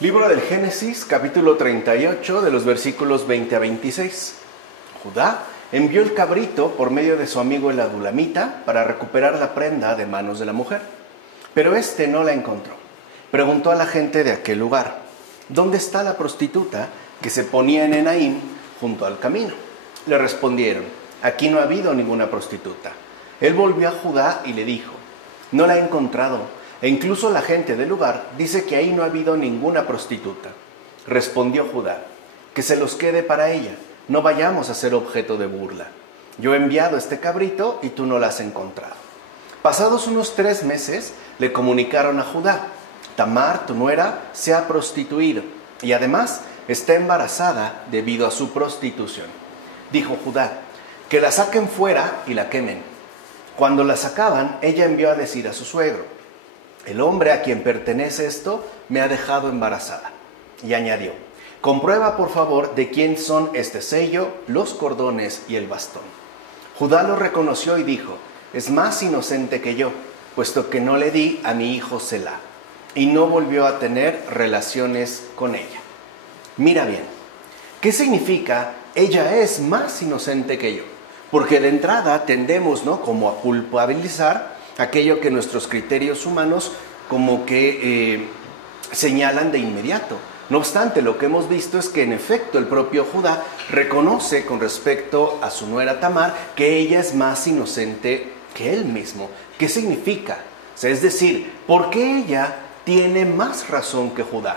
Libro del Génesis, capítulo 38, de los versículos 20 a 26. Judá envió el cabrito por medio de su amigo el adulamita para recuperar la prenda de manos de la mujer. Pero éste no la encontró. Preguntó a la gente de aquel lugar: ¿dónde está la prostituta que se ponía en Enaim junto al camino? Le respondieron: aquí no ha habido ninguna prostituta. Él volvió a Judá y le dijo: no la he encontrado. E incluso la gente del lugar dice que ahí no ha habido ninguna prostituta. Respondió Judá: que se los quede para ella, no vayamos a ser objeto de burla. Yo he enviado este cabrito y tú no la has encontrado. Pasados unos 3 meses, le comunicaron a Judá: Tamar, tu nuera, se ha prostituido y además está embarazada debido a su prostitución. Dijo Judá: que la saquen fuera y la quemen. Cuando la sacaban, ella envió a decir a su suegro: el hombre a quien pertenece esto me ha dejado embarazada. Y añadió: comprueba por favor de quién son este sello, los cordones y el bastón. Judá lo reconoció y dijo: es más inocente que yo, puesto que no le di a mi hijo Selá. Y no volvió a tener relaciones con ella. Mira bien, ¿qué significa ella es más inocente que yo? Porque de entrada tendemos, como a culpabilizar aquello que nuestros criterios humanos como que señalan de inmediato. No obstante, lo que hemos visto es que en efecto el propio Judá reconoce con respecto a su nuera Tamar que ella es más inocente que él mismo. ¿Qué significa? Es decir, ¿por qué ella tiene más razón que Judá?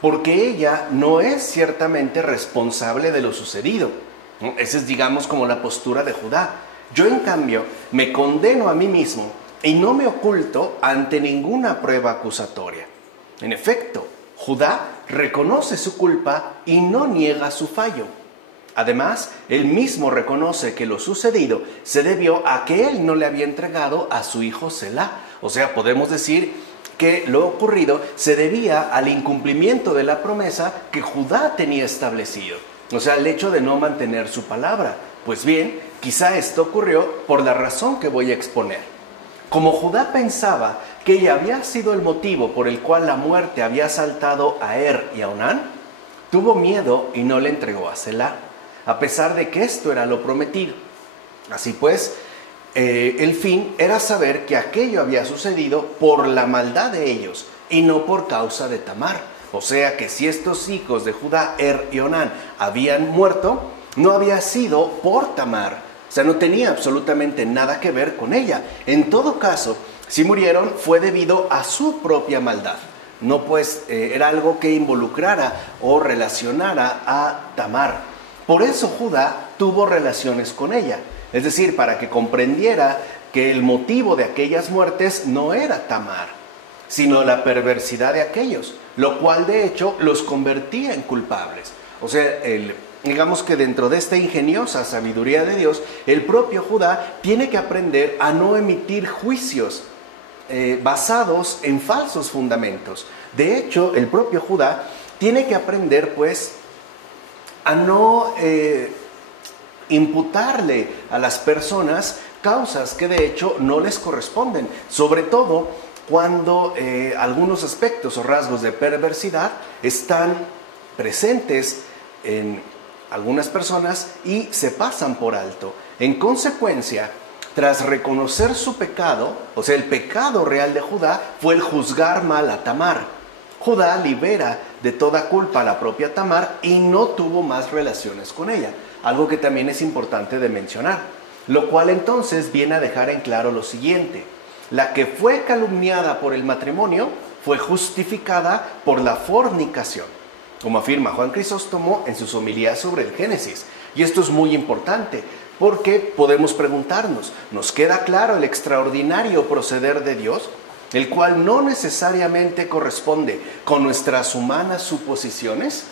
Porque ella no es ciertamente responsable de lo sucedido. Esa es, digamos, como la postura de Judá. Yo, en cambio, me condeno a mí mismo y no me oculto ante ninguna prueba acusatoria. En efecto, Judá reconoce su culpa y no niega su fallo. Además, él mismo reconoce que lo sucedido se debió a que él no le había entregado a su hijo Selá. O sea, podemos decir que lo ocurrido se debía al incumplimiento de la promesa que Judá tenía establecido. O sea, el hecho de no mantener su palabra. Pues bien, quizá esto ocurrió por la razón que voy a exponer. Como Judá pensaba que ella había sido el motivo por el cual la muerte había asaltado a Er y a Onán, tuvo miedo y no le entregó a Selá, a pesar de que esto era lo prometido. Así pues, el fin era saber que aquello había sucedido por la maldad de ellos y no por causa de Tamar. O sea que si estos hijos de Judá, Er y Onán, habían muerto, no había sido por Tamar. O sea, no tenía absolutamente nada que ver con ella. En todo caso, si murieron fue debido a su propia maldad. No pues era algo que involucrara o relacionara a Tamar. Por eso Judá tuvo relaciones con ella. Es decir, para que comprendiera que el motivo de aquellas muertes no era Tamar, sino la perversidad de aquellos, lo cual de hecho los convertía en culpables. O sea, digamos que dentro de esta ingeniosa sabiduría de Dios, el propio Judá tiene que aprender a no emitir juicios basados en falsos fundamentos. De hecho, el propio Judá tiene que aprender, pues, a no imputarle a las personas causas que de hecho no les corresponden, sobre todo cuando algunos aspectos o rasgos de perversidad están presentes en algunas personas y se pasan por alto. En consecuencia, tras reconocer su pecado, o sea, el pecado real de Judá fue el juzgar mal a Tamar. Judá libera de toda culpa a la propia Tamar y no tuvo más relaciones con ella, algo que también es importante de mencionar, lo cual entonces viene a dejar en claro lo siguiente: la que fue calumniada por el matrimonio fue justificada por la fornicación, como afirma Juan Crisóstomo en sus homilías sobre el Génesis. Y esto es muy importante, porque podemos preguntarnos, ¿nos queda claro el extraordinario proceder de Dios, el cual no necesariamente corresponde con nuestras humanas suposiciones?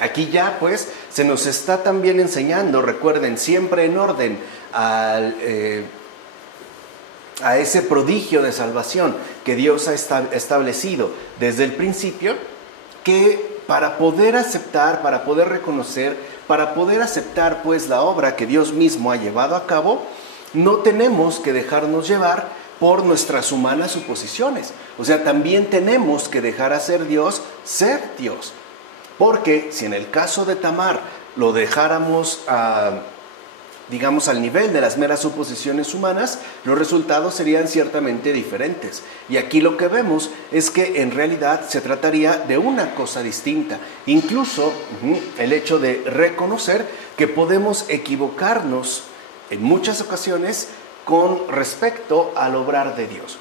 Aquí ya pues se nos está también enseñando, recuerden, siempre en orden a ese prodigio de salvación que Dios ha establecido desde el principio, que para poder aceptar, para poder reconocer, para poder aceptar pues la obra que Dios mismo ha llevado a cabo, no tenemos que dejarnos llevar por nuestras humanas suposiciones. O sea, también tenemos que dejar a ser Dios, Porque si en el caso de Tamar lo dejáramos digamos, al nivel de las meras suposiciones humanas, los resultados serían ciertamente diferentes. Y aquí lo que vemos es que en realidad se trataría de una cosa distinta. Incluso el hecho de reconocer que podemos equivocarnos en muchas ocasiones con respecto al obrar de Dios.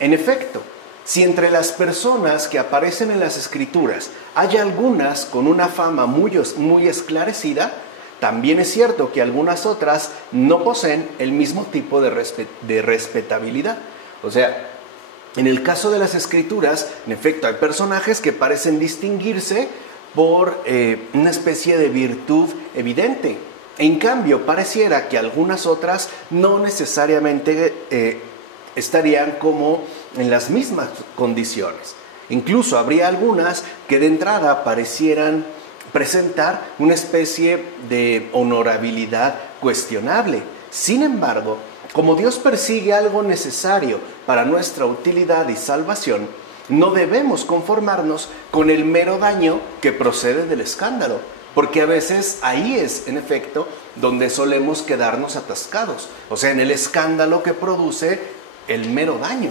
En efecto, si entre las personas que aparecen en las Escrituras hay algunas con una fama muy esclarecida, también es cierto que algunas otras no poseen el mismo tipo de respetabilidad. O sea, en el caso de las Escrituras, en efecto, hay personajes que parecen distinguirse por una especie de virtud evidente. En cambio, pareciera que algunas otras no necesariamente estarían como en las mismas condiciones. Incluso habría algunas que de entrada parecieran presentar una especie de honorabilidad cuestionable. Sin embargo, como Dios persigue algo necesario para nuestra utilidad y salvación, no debemos conformarnos con el mero daño que procede del escándalo, porque a veces ahí es, en efecto, donde solemos quedarnos atascados, o sea, en el escándalo que produce el mero daño.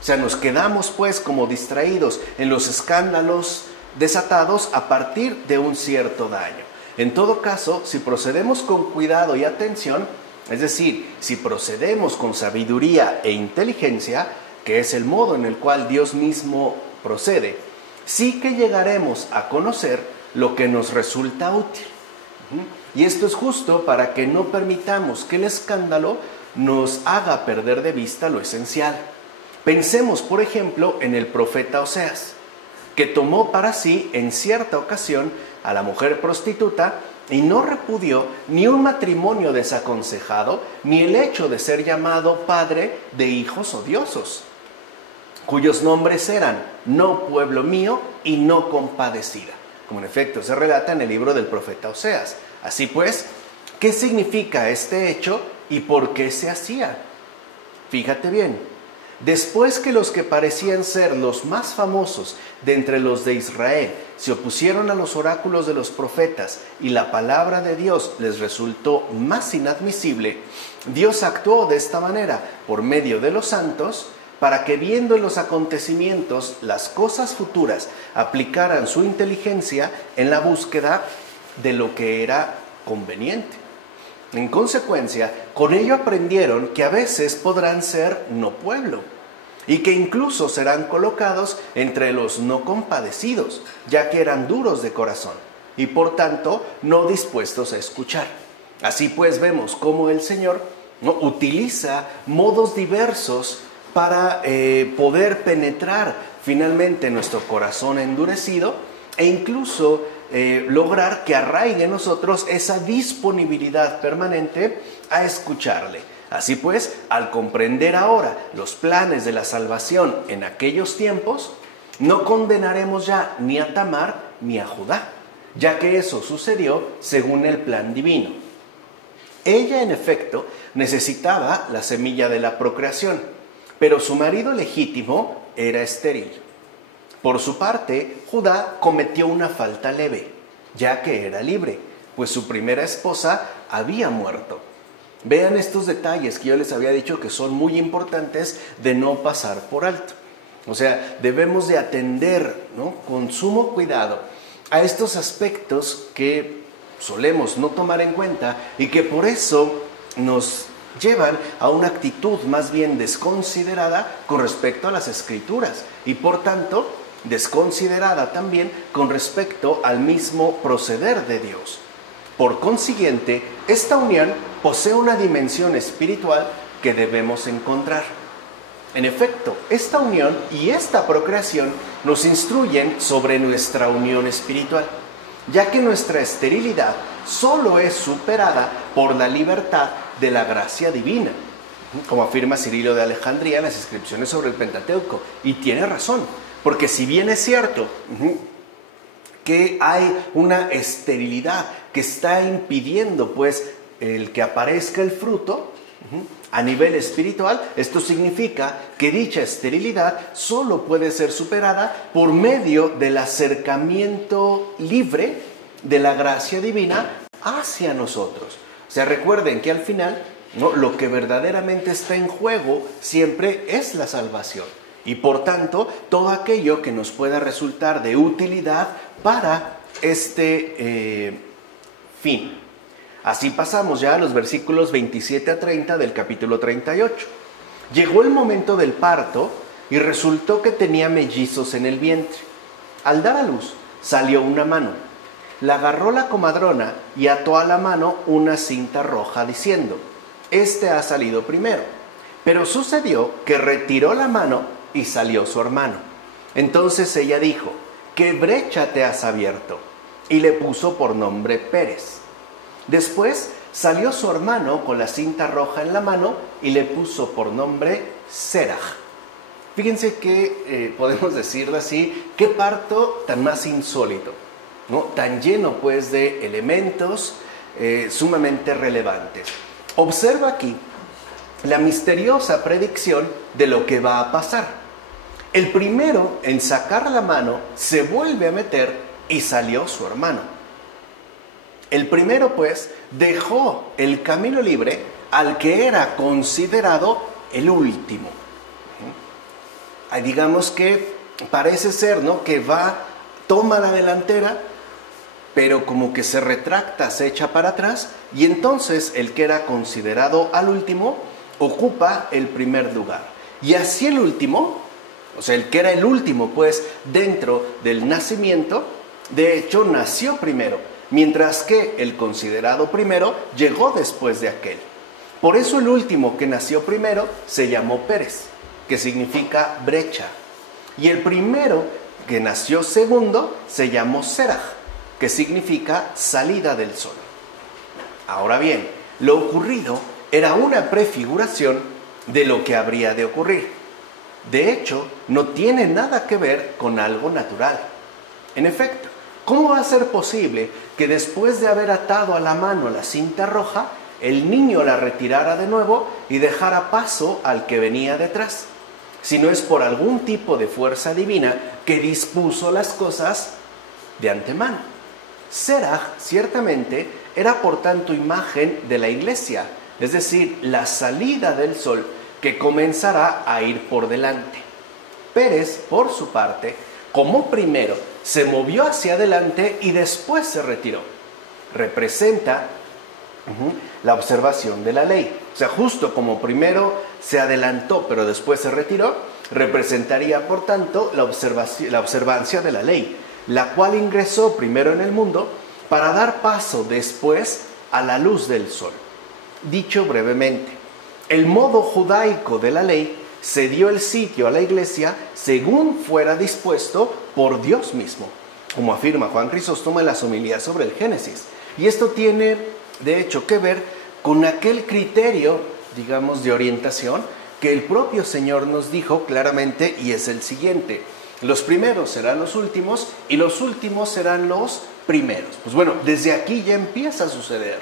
O sea, nos quedamos pues como distraídos en los escándalos desatados a partir de un cierto daño. En todo caso, si procedemos con cuidado y atención, es decir, si procedemos con sabiduría e inteligencia, que es el modo en el cual Dios mismo procede, sí que llegaremos a conocer lo que nos resulta útil. Y esto es justo para que no permitamos que el escándalo nos haga perder de vista lo esencial. Pensemos, por ejemplo, en el profeta Oseas, que tomó para sí en cierta ocasión a la mujer prostituta y no repudió ni un matrimonio desaconsejado, ni el hecho de ser llamado padre de hijos odiosos, cuyos nombres eran no pueblo mío y no compadecida, como en efecto se relata en el libro del profeta Oseas. Así pues, ¿qué significa este hecho y por qué se hacía? Fíjate bien. Después que los que parecían ser los más famosos de entre los de Israel se opusieron a los oráculos de los profetas y la palabra de Dios les resultó más inadmisible, Dios actuó de esta manera por medio de los santos para que, viendo en los acontecimientos las cosas futuras, aplicaran su inteligencia en la búsqueda de lo que era conveniente. En consecuencia, con ello aprendieron que a veces podrán ser no pueblo y que incluso serán colocados entre los no compadecidos, ya que eran duros de corazón y por tanto no dispuestos a escuchar. Así pues vemos cómo el Señor utiliza modos diversos para poder penetrar finalmente nuestro corazón endurecido e incluso lograr que arraigue en nosotros esa disponibilidad permanente a escucharle. Así pues, al comprender ahora los planes de la salvación en aquellos tiempos, no condenaremos ya ni a Tamar ni a Judá, ya que eso sucedió según el plan divino. Ella, en efecto, necesitaba la semilla de la procreación, pero su marido legítimo era estéril. Por su parte, Judá cometió una falta leve, ya que era libre, pues su primera esposa había muerto. Vean estos detalles que yo les había dicho que son muy importantes de no pasar por alto. O sea, debemos de atender, con sumo cuidado a estos aspectos que solemos no tomar en cuenta y que por eso nos llevan a una actitud más bien desconsiderada con respecto a las Escrituras y por tanto desconsiderada también con respecto al mismo proceder de Dios. Por consiguiente, esta unión posee una dimensión espiritual que debemos encontrar. En efecto, esta unión y esta procreación nos instruyen sobre nuestra unión espiritual, ya que nuestra esterilidad solo es superada por la libertad de la gracia divina, como afirma Cirilo de Alejandría en las inscripciones sobre el Pentateuco, y tiene razón. Porque si bien es cierto que hay una esterilidad que está impidiendo pues el que aparezca el fruto, A nivel espiritual, esto significa que dicha esterilidad solo puede ser superada por medio del acercamiento libre de la gracia divina hacia nosotros. O sea, recuerden que al final, ¿no?, lo que verdaderamente está en juego siempre es la salvación. Y por tanto, todo aquello que nos pueda resultar de utilidad para este fin. Así pasamos ya a los versículos 27 a 30 del capítulo 38. Llegó el momento del parto y resultó que tenía mellizos en el vientre. Al dar a luz, salió una mano. La agarró la comadrona y ató a la mano una cinta roja diciendo: este ha salido primero. Pero sucedió que retiró la mano y salió su hermano. Entonces ella dijo: ¿qué brecha te has abierto? Y le puso por nombre Pérez. Después salió su hermano con la cinta roja en la mano y le puso por nombre Seraj. Fíjense que podemos decirlo así, qué parto tan más insólito, ¿no? Tan lleno pues de elementos sumamente relevantes. Observa aquí la misteriosa predicción de lo que va a pasar. El primero en sacar la mano se vuelve a meter y salió su hermano. El primero, pues, dejó el camino libre al que era considerado el último. Digamos que parece ser, ¿no?, que toma la delantera, pero como que se retracta, se echa para atrás, y entonces el que era considerado al último ocupa el primer lugar. Y así el último, o sea, el que era el último, pues, dentro del nacimiento, de hecho, nació primero, mientras que el considerado primero llegó después de aquel. Por eso el último que nació primero se llamó Pérez, que significa brecha. Y el primero que nació segundo se llamó Seraj, que significa salida del sol. Ahora bien, lo ocurrido era una prefiguración de lo que habría de ocurrir. De hecho, no tiene nada que ver con algo natural. En efecto, ¿cómo va a ser posible que después de haber atado a la mano la cinta roja, el niño la retirara de nuevo y dejara paso al que venía detrás? Si no es por algún tipo de fuerza divina que dispuso las cosas de antemano. Seraj, ciertamente, era por tanto imagen de la iglesia, es decir, la salida del sol que comenzará a ir por delante. Pérez, por su parte, como primero, se movió hacia adelante y después se retiró. Representa la observación de la ley. O sea, justo como primero se adelantó pero después se retiró, representaría por tanto la observancia de la ley, la cual ingresó primero en el mundo para dar paso después a la luz del sol. Dicho brevemente, el modo judaico de la ley se dio el sitio a la iglesia según fuera dispuesto por Dios mismo, como afirma Juan Crisóstomo en las homilías sobre el Génesis. Y esto tiene, de hecho, que ver con aquel criterio, digamos, de orientación que el propio Señor nos dijo claramente, y es el siguiente: los primeros serán los últimos y los últimos serán los primeros. Pues bueno, desde aquí ya empieza a suceder.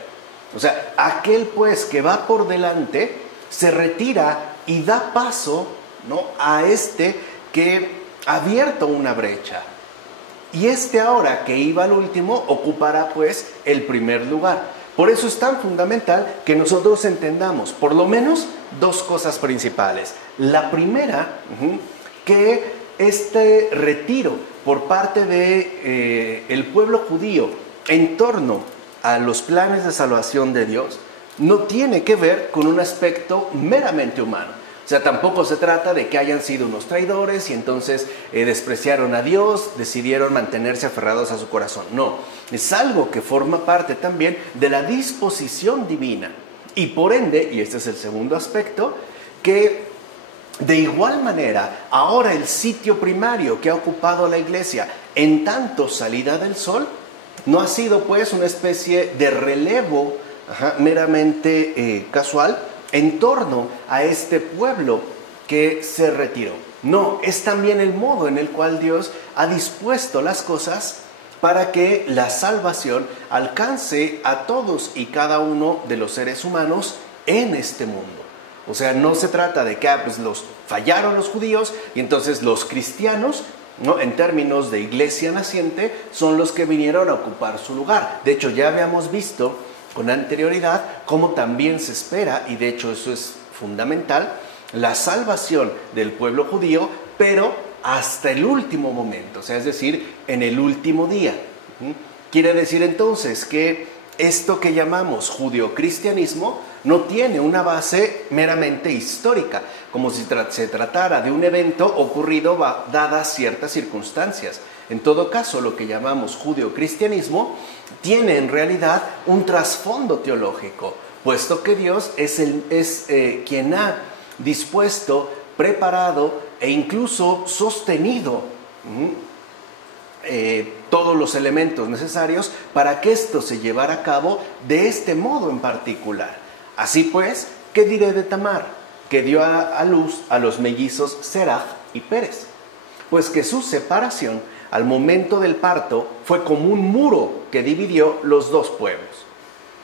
O sea, aquel pues que va por delante se retira y da paso, ¿no?, a este que ha abierto una brecha. Y este ahora que iba al último ocupará pues el primer lugar. Por eso es tan fundamental que nosotros entendamos por lo menos dos cosas principales. La primera, que este retiro por parte de el pueblo judío en torno a los planes de salvación de Dios no tiene que ver con un aspecto meramente humano. O sea, tampoco se trata de que hayan sido unos traidores y entonces despreciaron a Dios, decidieron mantenerse aferrados a su corazón. No, es algo que forma parte también de la disposición divina. Y por ende, y este es el segundo aspecto, que de igual manera, ahora el sitio primario que ha ocupado la iglesia en tanto salida del sol, no ha sido pues una especie de relevo meramente casual en torno a este pueblo que se retiró. No, es también el modo en el cual Dios ha dispuesto las cosas para que la salvación alcance a todos y cada uno de los seres humanos en este mundo. O sea, no se trata de que pues fallaron los judíos y entonces los cristianos, ¿no?, en términos de iglesia naciente, son los que vinieron a ocupar su lugar. De hecho, ya habíamos visto con anterioridad cómo también se espera, y de hecho eso es fundamental, la salvación del pueblo judío, pero hasta el último momento, o sea, es decir, en el último día. Quiere decir entonces que esto que llamamos judeocristianismo no tiene una base meramente histórica, como si se tratara de un evento ocurrido dadas ciertas circunstancias. En todo caso, lo que llamamos judeocristianismo tiene en realidad un trasfondo teológico, puesto que Dios es quien ha dispuesto, preparado e incluso sostenido todos los elementos necesarios para que esto se llevara a cabo de este modo en particular. Así pues, ¿qué diré de Tamar, que dio a luz a los mellizos Seraj y Pérez? Pues que su separación al momento del parto fue como un muro que dividió los dos pueblos.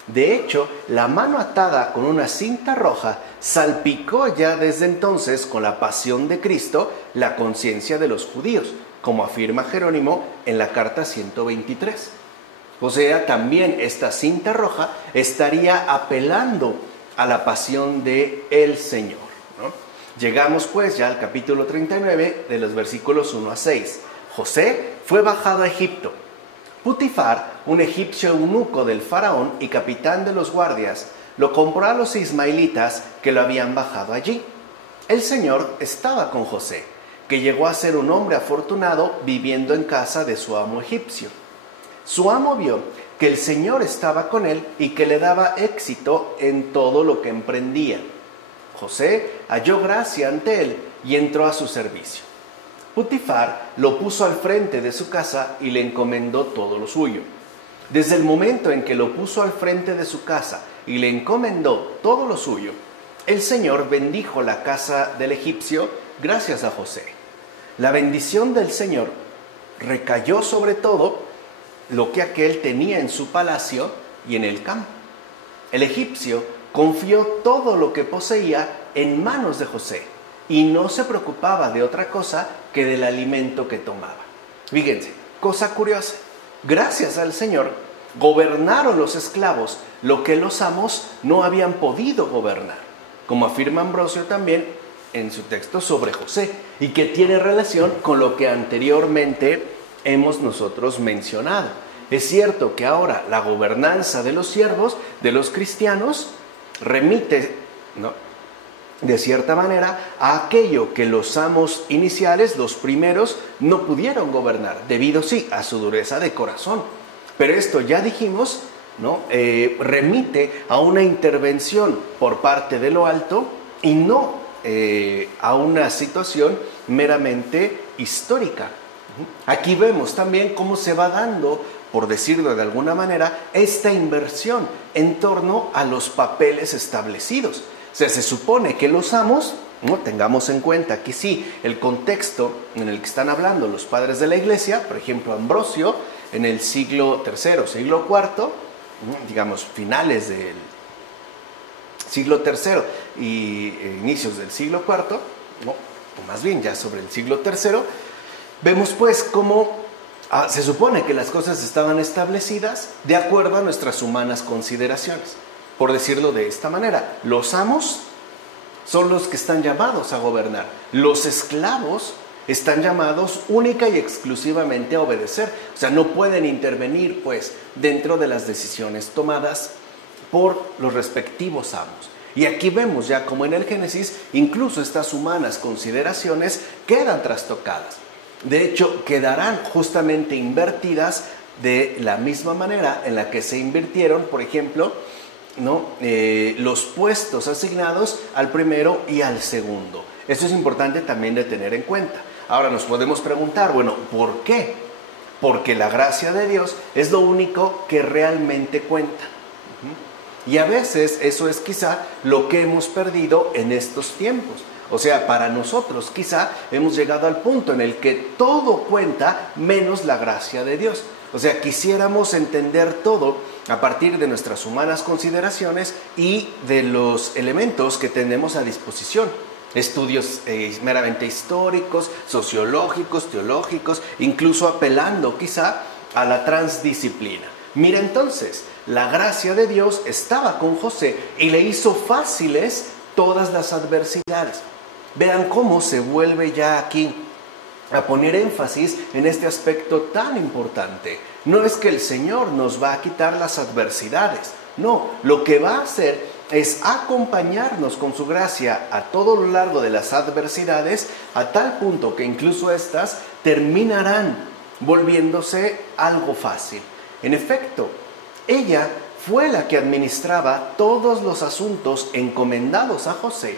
De hecho, la mano atada con una cinta roja salpicó ya desde entonces con la pasión de Cristo la conciencia de los judíos, como afirma Jerónimo en la carta 123. O sea, también esta cinta roja estaría apelando a la pasión de el Señor, ¿no? Llegamos pues ya al capítulo 39 de los versículos 1 a 6. José fue bajado a Egipto. Putifar, un egipcio eunuco del faraón y capitán de los guardias, lo compró a los ismaelitas que lo habían bajado allí. El Señor estaba con José, que llegó a ser un hombre afortunado viviendo en casa de su amo egipcio. Su amo vio que el Señor estaba con él y que le daba éxito en todo lo que emprendía. José halló gracia ante él y entró a su servicio. Putifar lo puso al frente de su casa y le encomendó todo lo suyo. Desde el momento en que lo puso al frente de su casa y le encomendó todo lo suyo, el Señor bendijo la casa del egipcio gracias a José. La bendición del Señor recayó sobre todo lo que aquél tenía en su palacio y en el campo. El egipcio confió todo lo que poseía en manos de José y no se preocupaba de otra cosa que del alimento que tomaba. Fíjense, cosa curiosa, gracias al Señor gobernaron los esclavos lo que los amos no habían podido gobernar, como afirma Ambrosio también en su texto sobre José, y que tiene relación con lo que anteriormente hemos nosotros mencionado. Es cierto que ahora la gobernanza de los siervos, de los cristianos, remite, ¿no?, de cierta manera a aquello que los amos iniciales, los primeros, no pudieron gobernar, debido sí a su dureza de corazón. Pero esto ya dijimos, ¿no?, remite a una intervención por parte de lo alto y no a una situación meramente histórica. Aquí vemos también cómo se va dando, por decirlo de alguna manera, esta inversión en torno a los papeles establecidos. O sea, se supone que los amos, ¿no?, tengamos en cuenta que sí, el contexto en el que están hablando los padres de la iglesia, por ejemplo, Ambrosio, en el siglo III, siglo IV, digamos, finales del siglo III y inicios del siglo IV, ¿no?, o más bien ya sobre el siglo III, vemos pues cómo se supone que las cosas estaban establecidas de acuerdo a nuestras humanas consideraciones. Por decirlo de esta manera, los amos son los que están llamados a gobernar. Los esclavos están llamados única y exclusivamente a obedecer. O sea, no pueden intervenir, pues, dentro de las decisiones tomadas por los respectivos amos. Y aquí vemos ya como en el Génesis, incluso estas humanas consideraciones quedan trastocadas. De hecho, quedarán justamente invertidas de la misma manera en la que se invirtieron, por ejemplo, ¿no?, los puestos asignados al primero y al segundo. Esto es importante también de tener en cuenta. Ahora nos podemos preguntar, bueno, ¿por qué? Porque la gracia de Dios es lo único que realmente cuenta. Y a veces eso es quizá lo que hemos perdido en estos tiempos. O sea, para nosotros quizá hemos llegado al punto en el que todo cuenta menos la gracia de Dios. O sea, quisiéramos entender todo a partir de nuestras humanas consideraciones y de los elementos que tenemos a disposición. Estudios meramente históricos, sociológicos, teológicos, incluso apelando quizá a la transdisciplina. Mira entonces, la gracia de Dios estaba con José y le hizo fáciles todas las adversidades. Vean cómo se vuelve ya aquí a poner énfasis en este aspecto tan importante. No es que el Señor nos va a quitar las adversidades, no, lo que va a hacer es acompañarnos con su gracia a todo lo largo de las adversidades, a tal punto que incluso estas terminarán volviéndose algo fácil. En efecto, ella fue la que administraba todos los asuntos encomendados a José,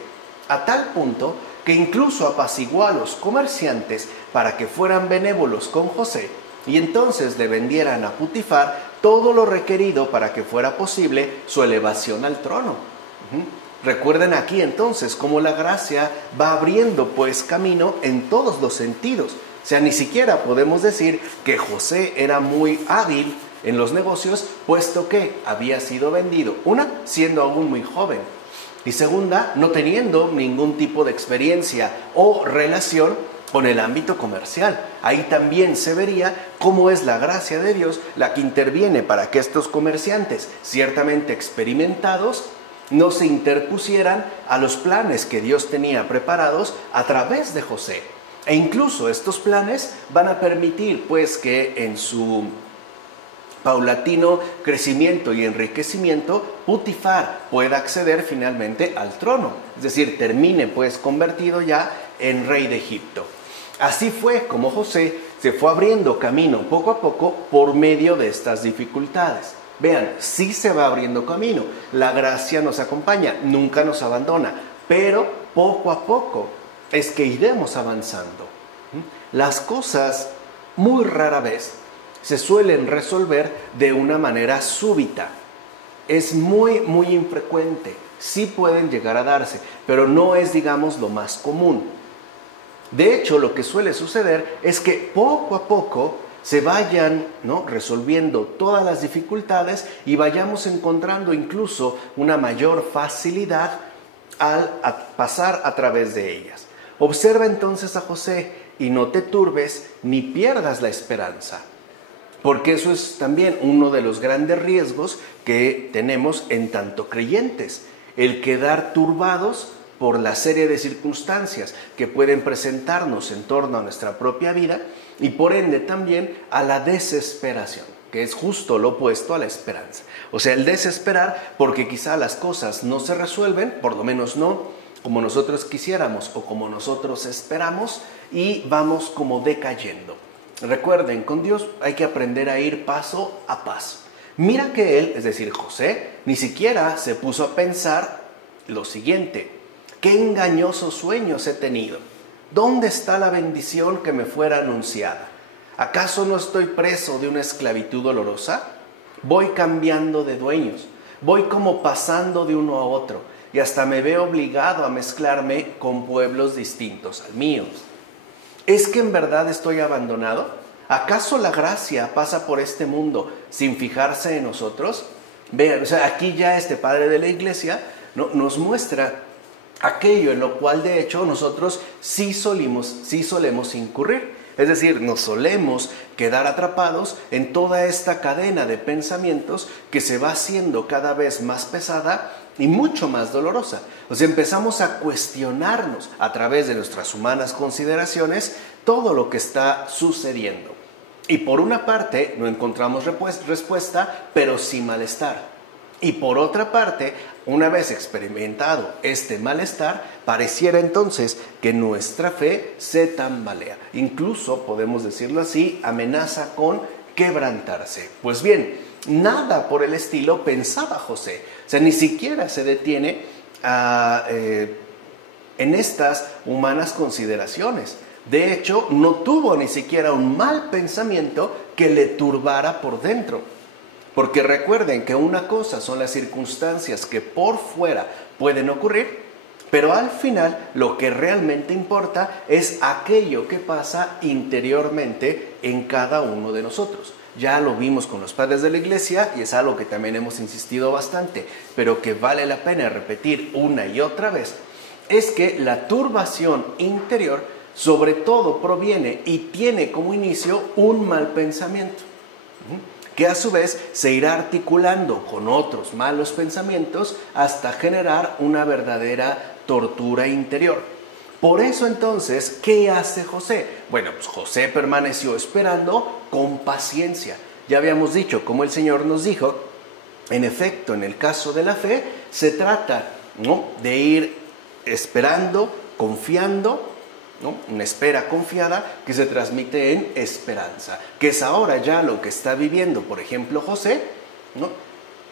a tal punto que incluso apaciguó a los comerciantes para que fueran benévolos con José y entonces le vendieran a Putifar todo lo requerido para que fuera posible su elevación al trono. Recuerden aquí entonces cómo la gracia va abriendo pues camino en todos los sentidos. O sea, ni siquiera podemos decir que José era muy hábil en los negocios, puesto que había sido vendido. Una, siendo aún muy joven. Y segunda, no teniendo ningún tipo de experiencia o relación con el ámbito comercial. Ahí también se vería cómo es la gracia de Dios la que interviene para que estos comerciantes, ciertamente experimentados, no se interpusieran a los planes que Dios tenía preparados a través de José. E incluso estos planes van a permitir pues que en su paulatino crecimiento y enriquecimiento, Putifar pueda acceder finalmente al trono, es decir, termine pues convertido ya en rey de Egipto. Así fue como José se fue abriendo camino poco a poco por medio de estas dificultades. Vean, sí se va abriendo camino, la gracia nos acompaña, nunca nos abandona, pero poco a poco es que iremos avanzando. Las cosas muy rara vez se suelen resolver de una manera súbita. Es muy infrecuente. Sí pueden llegar a darse, pero no es, digamos, lo más común. De hecho, lo que suele suceder es que poco a poco se vayan, ¿no?, resolviendo todas las dificultades y vayamos encontrando incluso una mayor facilidad al pasar a través de ellas. Observa entonces a José y no te turbes ni pierdas la esperanza. Porque eso es también uno de los grandes riesgos que tenemos en tanto creyentes, el quedar turbados por la serie de circunstancias que pueden presentarnos en torno a nuestra propia vida y por ende también a la desesperación, que es justo lo opuesto a la esperanza. O sea, el desesperar porque quizá las cosas no se resuelven, por lo menos no como nosotros quisiéramos o como nosotros esperamos, y vamos como decayendo. Recuerden, con Dios hay que aprender a ir paso a paso. Mira que él, es decir, José, ni siquiera se puso a pensar lo siguiente: ¿qué engañosos sueños he tenido? ¿Dónde está la bendición que me fuera anunciada? ¿Acaso no estoy preso de una esclavitud dolorosa? Voy cambiando de dueños, voy como pasando de uno a otro y hasta me veo obligado a mezclarme con pueblos distintos al mío. ¿Es que en verdad estoy abandonado? ¿Acaso la gracia pasa por este mundo sin fijarse en nosotros? Vean, o sea, aquí ya este padre de la iglesia nos muestra aquello en lo cual de hecho nosotros sí solemos incurrir. Es decir, nos solemos quedar atrapados en toda esta cadena de pensamientos que se va haciendo cada vez más pesada y mucho más dolorosa. O sea, empezamos a cuestionarnos a través de nuestras humanas consideraciones todo lo que está sucediendo. Y por una parte no encontramos respuesta, pero sí malestar. Y por otra parte, una vez experimentado este malestar, pareciera entonces que nuestra fe se tambalea. Incluso, podemos decirlo así, amenaza con quebrantarse. Pues bien, nada por el estilo pensaba José. O sea, ni siquiera se detiene en estas humanas consideraciones. De hecho, no tuvo ni siquiera un mal pensamiento que le turbara por dentro. Porque recuerden que una cosa son las circunstancias que por fuera pueden ocurrir Pero al final lo que realmente importa es aquello que pasa interiormente en cada uno de nosotros. Ya lo vimos con los padres de la iglesia y es algo que también hemos insistido bastante, pero que vale la pena repetir una y otra vez, es que la turbación interior sobre todo proviene y tiene como inicio un mal pensamiento, que a su vez se irá articulando con otros malos pensamientos hasta generar una verdadera tortura interior. Por eso entonces, ¿qué hace José? Bueno, pues José permaneció esperando con paciencia. Ya habíamos dicho, como el Señor nos dijo, en efecto, en el caso de la fe, se trata, ¿no?, de ir esperando, confiando, ¿no?, una espera confiada que se transmite en esperanza, que es ahora ya lo que está viviendo, por ejemplo, José, ¿no?,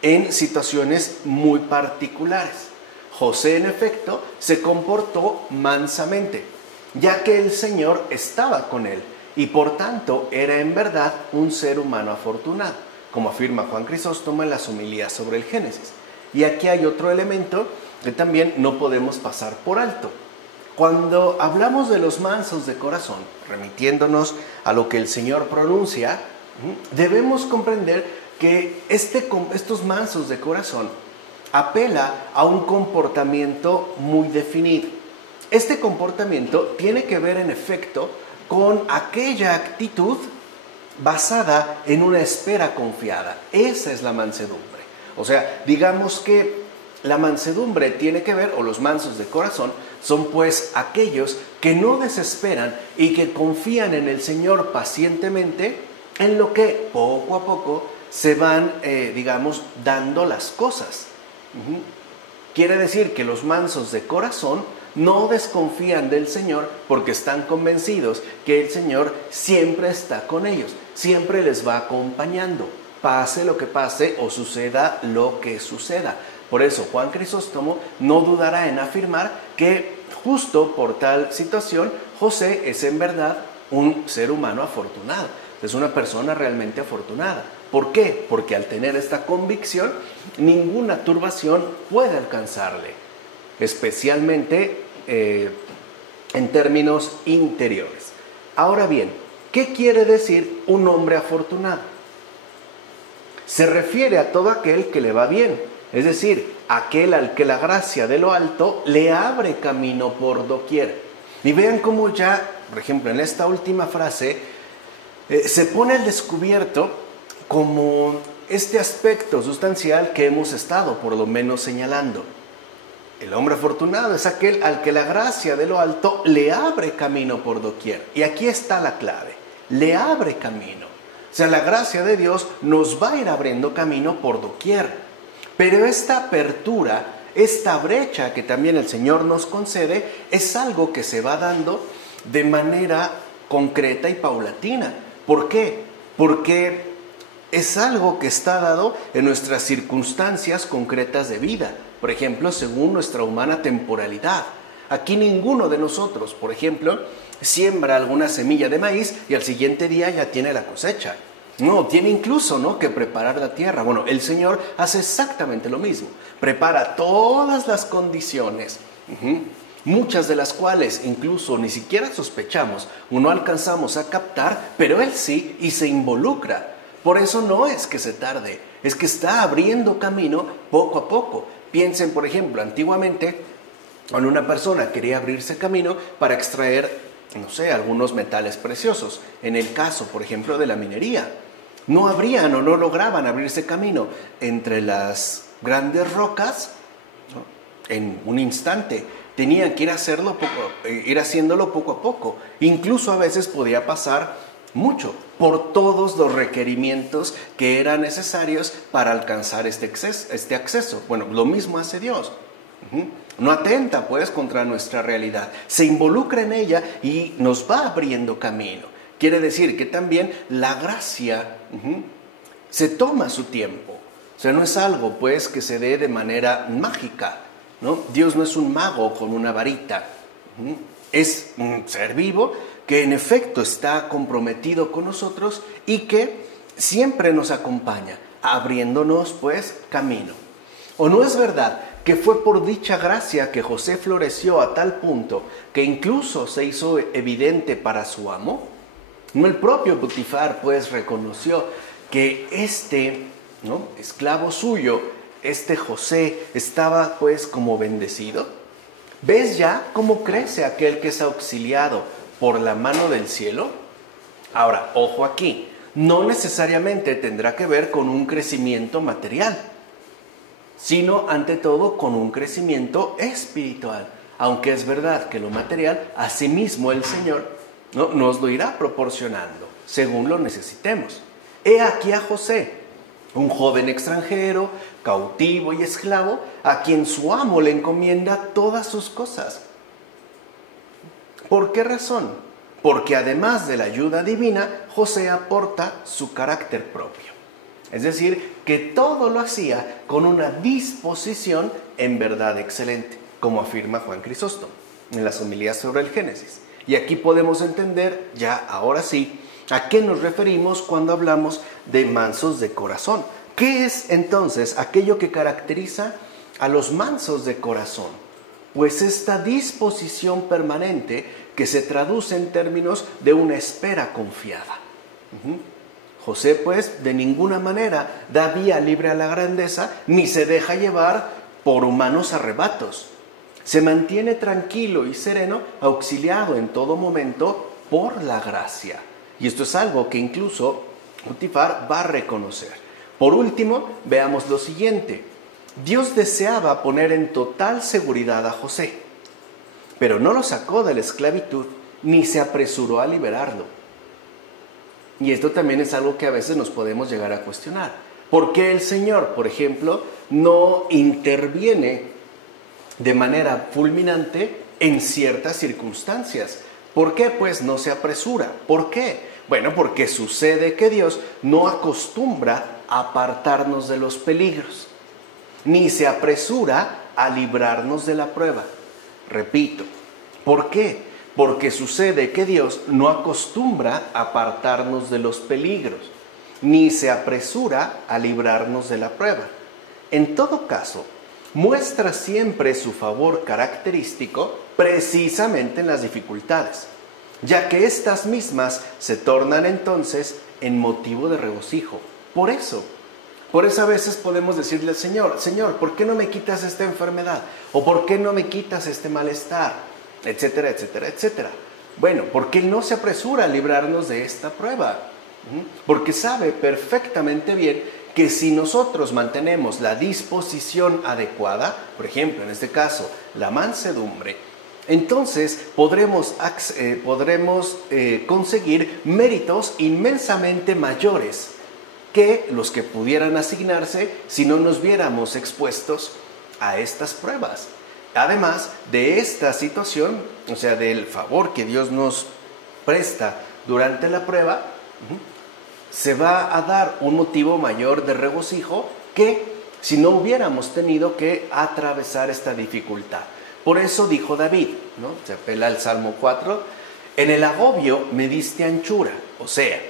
en situaciones muy particulares. José, en efecto, se comportó mansamente, ya que el Señor estaba con él y por tanto era en verdad un ser humano afortunado, como afirma Juan Crisóstomo en las homilías sobre el Génesis. Y aquí hay otro elemento que también no podemos pasar por alto. Cuando hablamos de los mansos de corazón, remitiéndonos a lo que el Señor pronuncia, debemos comprender que estos mansos de corazón apela a un comportamiento muy definido. Este comportamiento tiene que ver en efecto con aquella actitud basada en una espera confiada. Esa es la mansedumbre. O sea, digamos que la mansedumbre tiene que ver, o los mansos de corazón, son pues aquellos que no desesperan y que confían en el Señor pacientemente en lo que poco a poco se van, dando las cosas. Quiere decir que los mansos de corazón no desconfían del Señor porque están convencidos que el Señor siempre está con ellos, siempre les va acompañando, pase lo que pase o suceda lo que suceda. Por eso Juan Crisóstomo no dudará en afirmar que justo por tal situación José es en verdad un ser humano afortunado, es una persona realmente afortunada. ¿Por qué? Porque al tener esta convicción, ninguna turbación puede alcanzarle, especialmente en términos interiores. Ahora bien, ¿qué quiere decir un hombre afortunado? Se refiere a todo aquel que le va bien, es decir, aquel al que la gracia de lo alto le abre camino por doquier. Y vean cómo ya, por ejemplo, en esta última frase, se pone al descubierto como este aspecto sustancial que hemos estado por lo menos señalando. El hombre afortunado es aquel al que la gracia de lo alto le abre camino por doquier. Y aquí está la clave, le abre camino. O sea, la gracia de Dios nos va a ir abriendo camino por doquier. Pero esta apertura, esta brecha que también el Señor nos concede, es algo que se va dando de manera concreta y paulatina. ¿Por qué? Porque es algo que está dado en nuestras circunstancias concretas de vida. Por ejemplo, según nuestra humana temporalidad. Aquí ninguno de nosotros, por ejemplo, siembra alguna semilla de maíz y al siguiente día ya tiene la cosecha. No, tiene incluso, ¿no?, que preparar la tierra. Bueno, el Señor hace exactamente lo mismo. Prepara todas las condiciones, muchas de las cuales incluso ni siquiera sospechamos o no alcanzamos a captar, pero Él sí, y se involucra. Por eso no es que se tarde, es que está abriendo camino poco a poco. Piensen, por ejemplo, antiguamente, cuando una persona quería abrirse camino para extraer, no sé, algunos metales preciosos. En el caso, por ejemplo, de la minería, no abrían o no lograban abrirse camino entre las grandes rocas, ¿no?, en un instante. Tenían que ir haciéndolo poco a poco. Incluso a veces podía pasar mucho por todos los requerimientos que eran necesarios para alcanzar este acceso. Bueno, lo mismo hace Dios. No atenta pues contra nuestra realidad, se involucra en ella y nos va abriendo camino. Quiere decir que también la gracia se toma su tiempo. O sea, no es algo pues que se dé de manera mágica, ¿no? Dios no es un mago con una varita. Es un ser vivo que en efecto está comprometido con nosotros y que siempre nos acompaña, abriéndonos pues camino. ¿O no es verdad que fue por dicha gracia que José floreció a tal punto que incluso se hizo evidente para su amo? No, el propio Potifar pues reconoció que ¿no?, esclavo suyo, José, estaba pues como bendecido. ¿Ves ya cómo crece aquel que es auxiliado por la mano del cielo? Ahora, ojo aquí, no necesariamente tendrá que ver con un crecimiento material, sino ante todo con un crecimiento espiritual. Aunque es verdad que lo material, asimismo el Señor, ¿no?, nos lo irá proporcionando según lo necesitemos. He aquí a José, un joven extranjero, cautivo y esclavo, a quien su amo le encomienda todas sus cosas. ¿Por qué razón? Porque además de la ayuda divina, José aporta su carácter propio. Es decir, que todo lo hacía con una disposición en verdad excelente, como afirma Juan Crisóstomo en las homilías sobre el Génesis. Y aquí podemos entender, ya ahora sí, a qué nos referimos cuando hablamos de mansos de corazón. ¿Qué es entonces aquello que caracteriza a los mansos de corazón? Pues esta disposición permanente que se traduce en términos de una espera confiada. José, pues, de ninguna manera da vía libre a la grandeza, ni se deja llevar por humanos arrebatos. Se mantiene tranquilo y sereno, auxiliado en todo momento por la gracia. Y esto es algo que incluso Potifar va a reconocer. Por último, veamos lo siguiente. Dios deseaba poner en total seguridad a José, pero no lo sacó de la esclavitud ni se apresuró a liberarlo. Y esto también es algo que a veces nos podemos llegar a cuestionar. ¿Por qué el Señor, por ejemplo, no interviene de manera fulminante en ciertas circunstancias? ¿Por qué, pues, no se apresura? ¿Por qué? Bueno, porque sucede que Dios no acostumbra a apartarnos de los peligros, ni se apresura a librarnos de la prueba. Repito, ¿por qué? Porque sucede que Dios no acostumbra a apartarnos de los peligros, ni se apresura a librarnos de la prueba. En todo caso, muestra siempre su favor característico precisamente en las dificultades, ya que estas mismas se tornan entonces en motivo de regocijo. Por eso a veces podemos decirle al Señor, Señor, ¿por qué no me quitas esta enfermedad? ¿O por qué no me quitas este malestar? Etcétera, etcétera, etcétera. Bueno, porque Él no se apresura a librarnos de esta prueba, porque sabe perfectamente bien que si nosotros mantenemos la disposición adecuada, por ejemplo, en este caso, la mansedumbre, entonces podremos conseguir méritos inmensamente mayores que los que pudieran asignarse si no nos viéramos expuestos a estas pruebas. Además de esta situación, o sea, del favor que Dios nos presta durante la prueba, se va a dar un motivo mayor de regocijo que si no hubiéramos tenido que atravesar esta dificultad. Por eso dijo David, ¿no? Se apela al Salmo 4, en el agobio me diste anchura, o sea,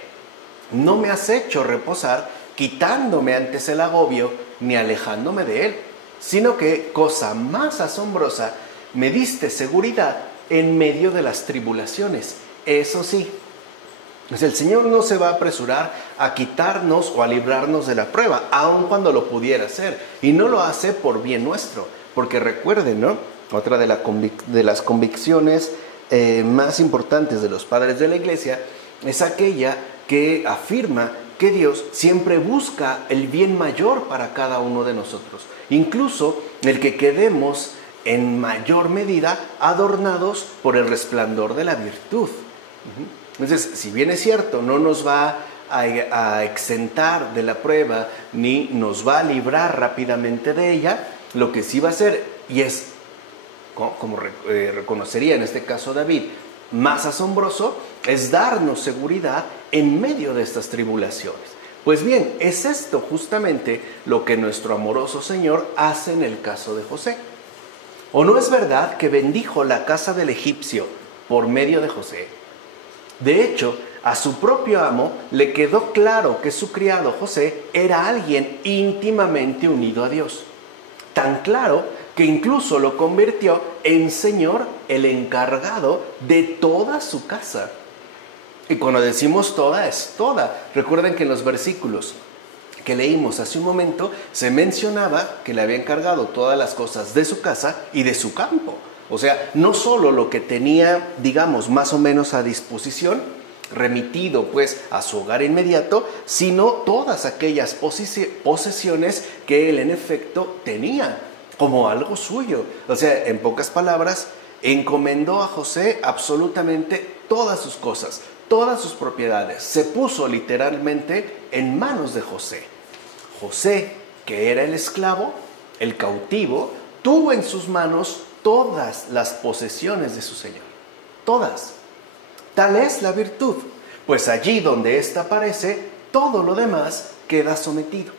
no me has hecho reposar quitándome antes el agobio ni alejándome de él, sino que, cosa más asombrosa, me diste seguridad en medio de las tribulaciones. Eso sí, pues el Señor no se va a apresurar a quitarnos o a librarnos de la prueba, aun cuando lo pudiera hacer, y no lo hace por bien nuestro, porque recuerden, ¿no? Otra de las convicciones más importantes de los padres de la Iglesia es aquella que afirma que Dios siempre busca el bien mayor para cada uno de nosotros, incluso el que quedemos en mayor medida adornados por el resplandor de la virtud. Entonces, si bien es cierto, no nos va a exentar de la prueba ni nos va a librar rápidamente de ella, lo que sí va a hacer, y es como reconocería en este caso David, más asombroso, es darnos seguridad en medio de estas tribulaciones. Pues bien, es esto justamente lo que nuestro amoroso Señor hace en el caso de José. ¿O no es verdad que bendijo la casa del egipcio por medio de José? De hecho, a su propio amo le quedó claro que su criado José era alguien íntimamente unido a Dios. Tan claro que incluso lo convirtió en señor, el encargado de toda su casa. Y cuando decimos toda, es toda. Recuerden que en los versículos que leímos hace un momento, se mencionaba que le había encargado todas las cosas de su casa y de su campo. O sea, no solo lo que tenía, digamos, más o menos a disposición, remitido pues a su hogar inmediato, sino todas aquellas posesiones que él en efecto tenía como algo suyo. O sea, en pocas palabras, encomendó a José absolutamente todas sus cosas, todas sus propiedades. Se puso literalmente en manos de José. José, que era el esclavo, el cautivo, tuvo en sus manos todas las posesiones de su señor. Todas. Tal es la virtud, pues allí donde ésta aparece, todo lo demás queda sometido.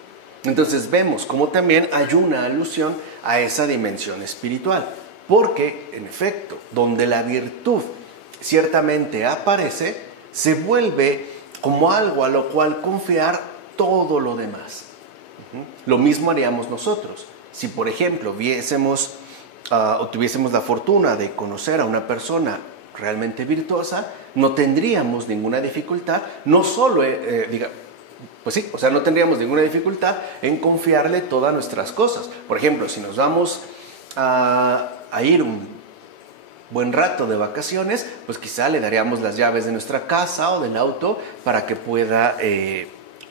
Entonces vemos cómo también hay una alusión a esa dimensión espiritual, porque en efecto, donde la virtud ciertamente aparece, se vuelve como algo a lo cual confiar todo lo demás. Lo mismo haríamos nosotros. Si por ejemplo viésemos o tuviésemos la fortuna de conocer a una persona realmente virtuosa, no tendríamos ninguna dificultad, no solo, no tendríamos ninguna dificultad en confiarle todas nuestras cosas. Por ejemplo, si nos vamos a ir un buen rato de vacaciones, pues quizá le daríamos las llaves de nuestra casa o del auto para que pueda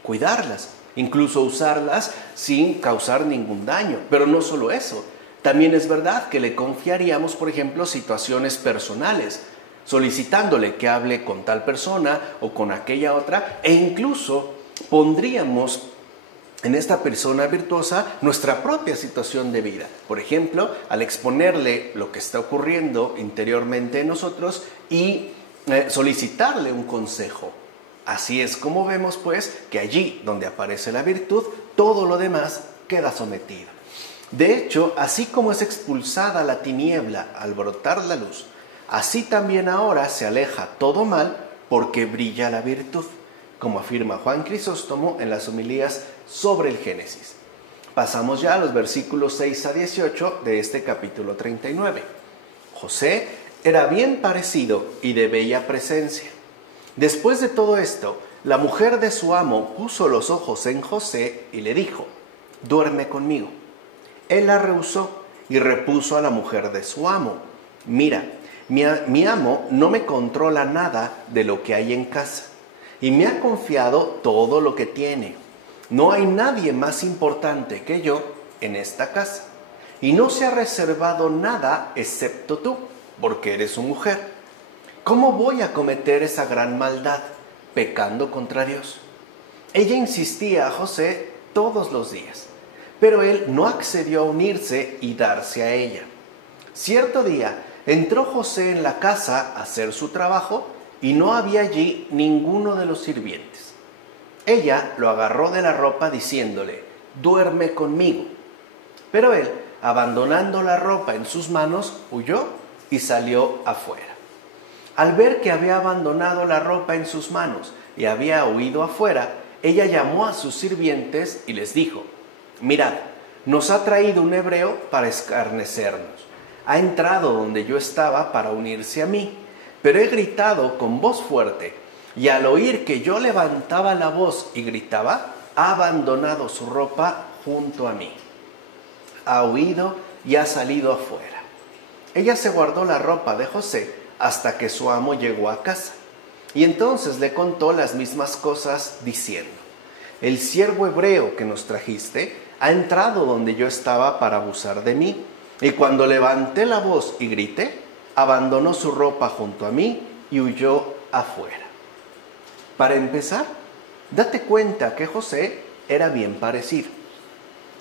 cuidarlas, incluso usarlas sin causar ningún daño. Pero no solo eso, también es verdad que le confiaríamos, por ejemplo, situaciones personales, solicitándole que hable con tal persona o con aquella otra, e incluso pondríamos en esta persona virtuosa nuestra propia situación de vida. Por ejemplo, al exponerle lo que está ocurriendo interiormente en nosotros y solicitarle un consejo. Así es como vemos pues que allí donde aparece la virtud, todo lo demás queda sometido. De hecho, así como es expulsada la tiniebla al brotar la luz, así también ahora se aleja todo mal porque brilla la virtud, como afirma Juan Crisóstomo en las homilías sobre el Génesis. Pasamos ya a los versículos 6 a 18 de este capítulo 39. José era bien parecido y de bella presencia. Después de todo esto, la mujer de su amo puso los ojos en José y le dijo: «Duerme conmigo». Él la rehusó y repuso a la mujer de su amo: «Mira, mi amo no me controla nada de lo que hay en casa y me ha confiado todo lo que tiene. No hay nadie más importante que yo en esta casa y no se ha reservado nada excepto tú, porque eres su mujer. ¿Cómo voy a cometer esa gran maldad, pecando contra Dios?». Ella insistía a José todos los días, pero él no accedió a unirse y darse a ella. Cierto día entró José en la casa a hacer su trabajo y no había allí ninguno de los sirvientes. Ella lo agarró de la ropa diciéndole: «Duerme conmigo». Pero él, abandonando la ropa en sus manos, huyó y salió afuera. Al ver que había abandonado la ropa en sus manos y había huido afuera, ella llamó a sus sirvientes y les dijo: «Mirad, nos ha traído un hebreo para escarnecernos. Ha entrado donde yo estaba para unirse a mí, pero he gritado con voz fuerte, y al oír que yo levantaba la voz y gritaba, ha abandonado su ropa junto a mí. Ha huido y ha salido afuera». Ella se guardó la ropa de José hasta que su amo llegó a casa, y entonces le contó las mismas cosas diciendo: «El siervo hebreo que nos trajiste ha entrado donde yo estaba para abusar de mí, y cuando levanté la voz y grité, abandonó su ropa junto a mí y huyó afuera». Para empezar, date cuenta que José era bien parecido.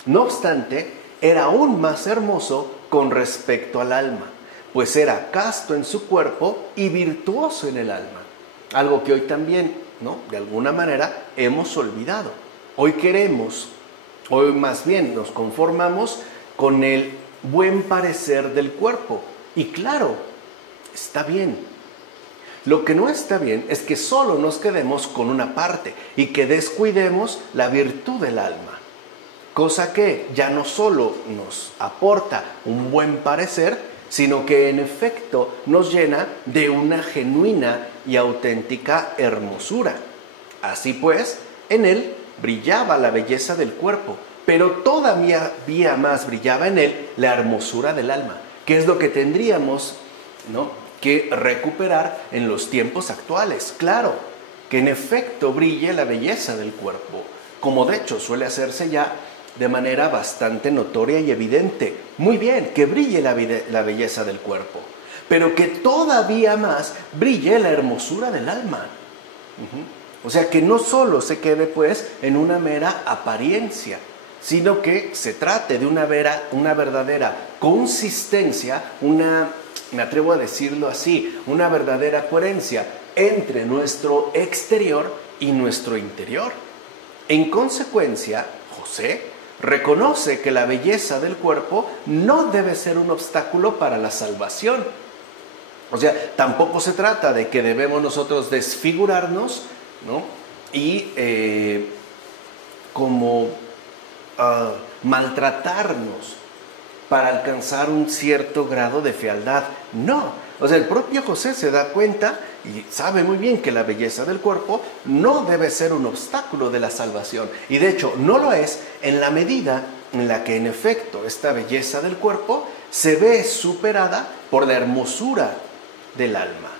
No obstante, era aún más hermoso con respecto al alma, pues era casto en su cuerpo y virtuoso en el alma. Algo que hoy también, de alguna manera, hemos olvidado. Hoy más bien nos conformamos con el buen parecer del cuerpo. Y claro, está bien. Lo que no está bien es que solo nos quedemos con una parte y que descuidemos la virtud del alma. cosa que ya no solo nos aporta un buen parecer, sino que en efecto nos llena de una genuina y auténtica hermosura. Así pues, en él brillaba la belleza del cuerpo, pero todavía más brillaba en él la hermosura del alma, que es lo que tendríamos, ¿no?, que recuperar en los tiempos actuales. Claro, que en efecto brille la belleza del cuerpo, como de hecho suele hacerse ya de manera bastante notoria y evidente. Muy bien, que brille la belleza del cuerpo, pero que todavía más brille la hermosura del alma. O sea, que no solo se quede pues en una mera apariencia, sino que se trate de una verdadera consistencia, me atrevo a decirlo así, una verdadera coherencia entre nuestro exterior y nuestro interior. En consecuencia, José reconoce que la belleza del cuerpo no debe ser un obstáculo para la salvación. O sea, tampoco se trata de que debemos nosotros desfigurarnos, ¿no?, y maltratarnos para alcanzar un cierto grado de fealdad. No, o sea, el propio José se da cuenta y sabe muy bien que la belleza del cuerpo no debe ser un obstáculo de la salvación. Y de hecho, no lo es en la medida en la que en efecto esta belleza del cuerpo se ve superada por la hermosura del alma.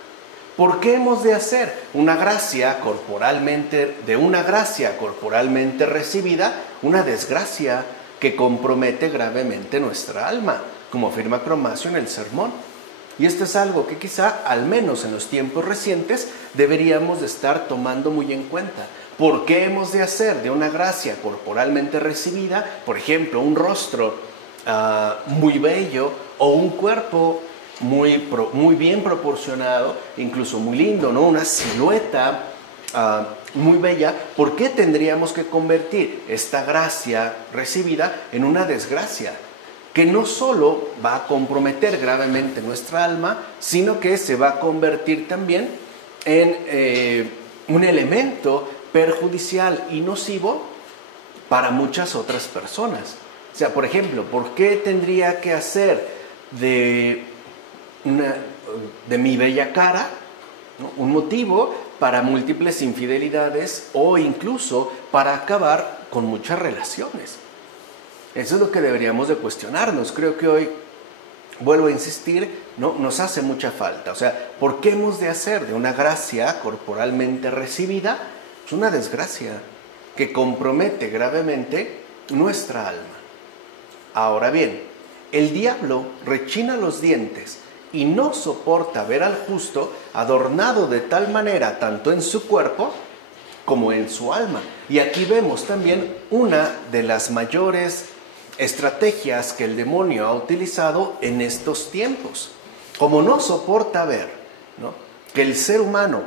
¿Por qué hemos de hacer de una gracia corporalmente recibida una desgracia que compromete gravemente nuestra alma, como afirma Cromacio en el sermón? Y esto es algo que quizá, al menos en los tiempos recientes, deberíamos de estar tomando muy en cuenta. ¿Por qué hemos de hacer de una gracia corporalmente recibida, por ejemplo, un rostro muy bello o un cuerpo muy bien proporcionado, incluso muy lindo, ¿no?, una silueta muy bella? ¿Por qué tendríamos que convertir esta gracia recibida en una desgracia que no solo va a comprometer gravemente nuestra alma, sino que se va a convertir también en un elemento perjudicial y nocivo para muchas otras personas? O sea, por ejemplo, ¿por qué tendría que hacer de mi bella cara, ¿no?, un motivo para múltiples infidelidades o incluso para acabar con muchas relaciones? Eso es lo que deberíamos de cuestionarnos. Creo que hoy, vuelvo a insistir, ¿no?, nos hace mucha falta. O sea, ¿por qué hemos de hacer de una gracia corporalmente recibida una desgracia que compromete gravemente nuestra alma? Ahora bien, el diablo rechina los dientes y no soporta ver al justo adornado de tal manera tanto en su cuerpo como en su alma. Y aquí vemos también una de las mayores estrategias que el demonio ha utilizado en estos tiempos. Como no soporta ver, ¿no?, que el ser humano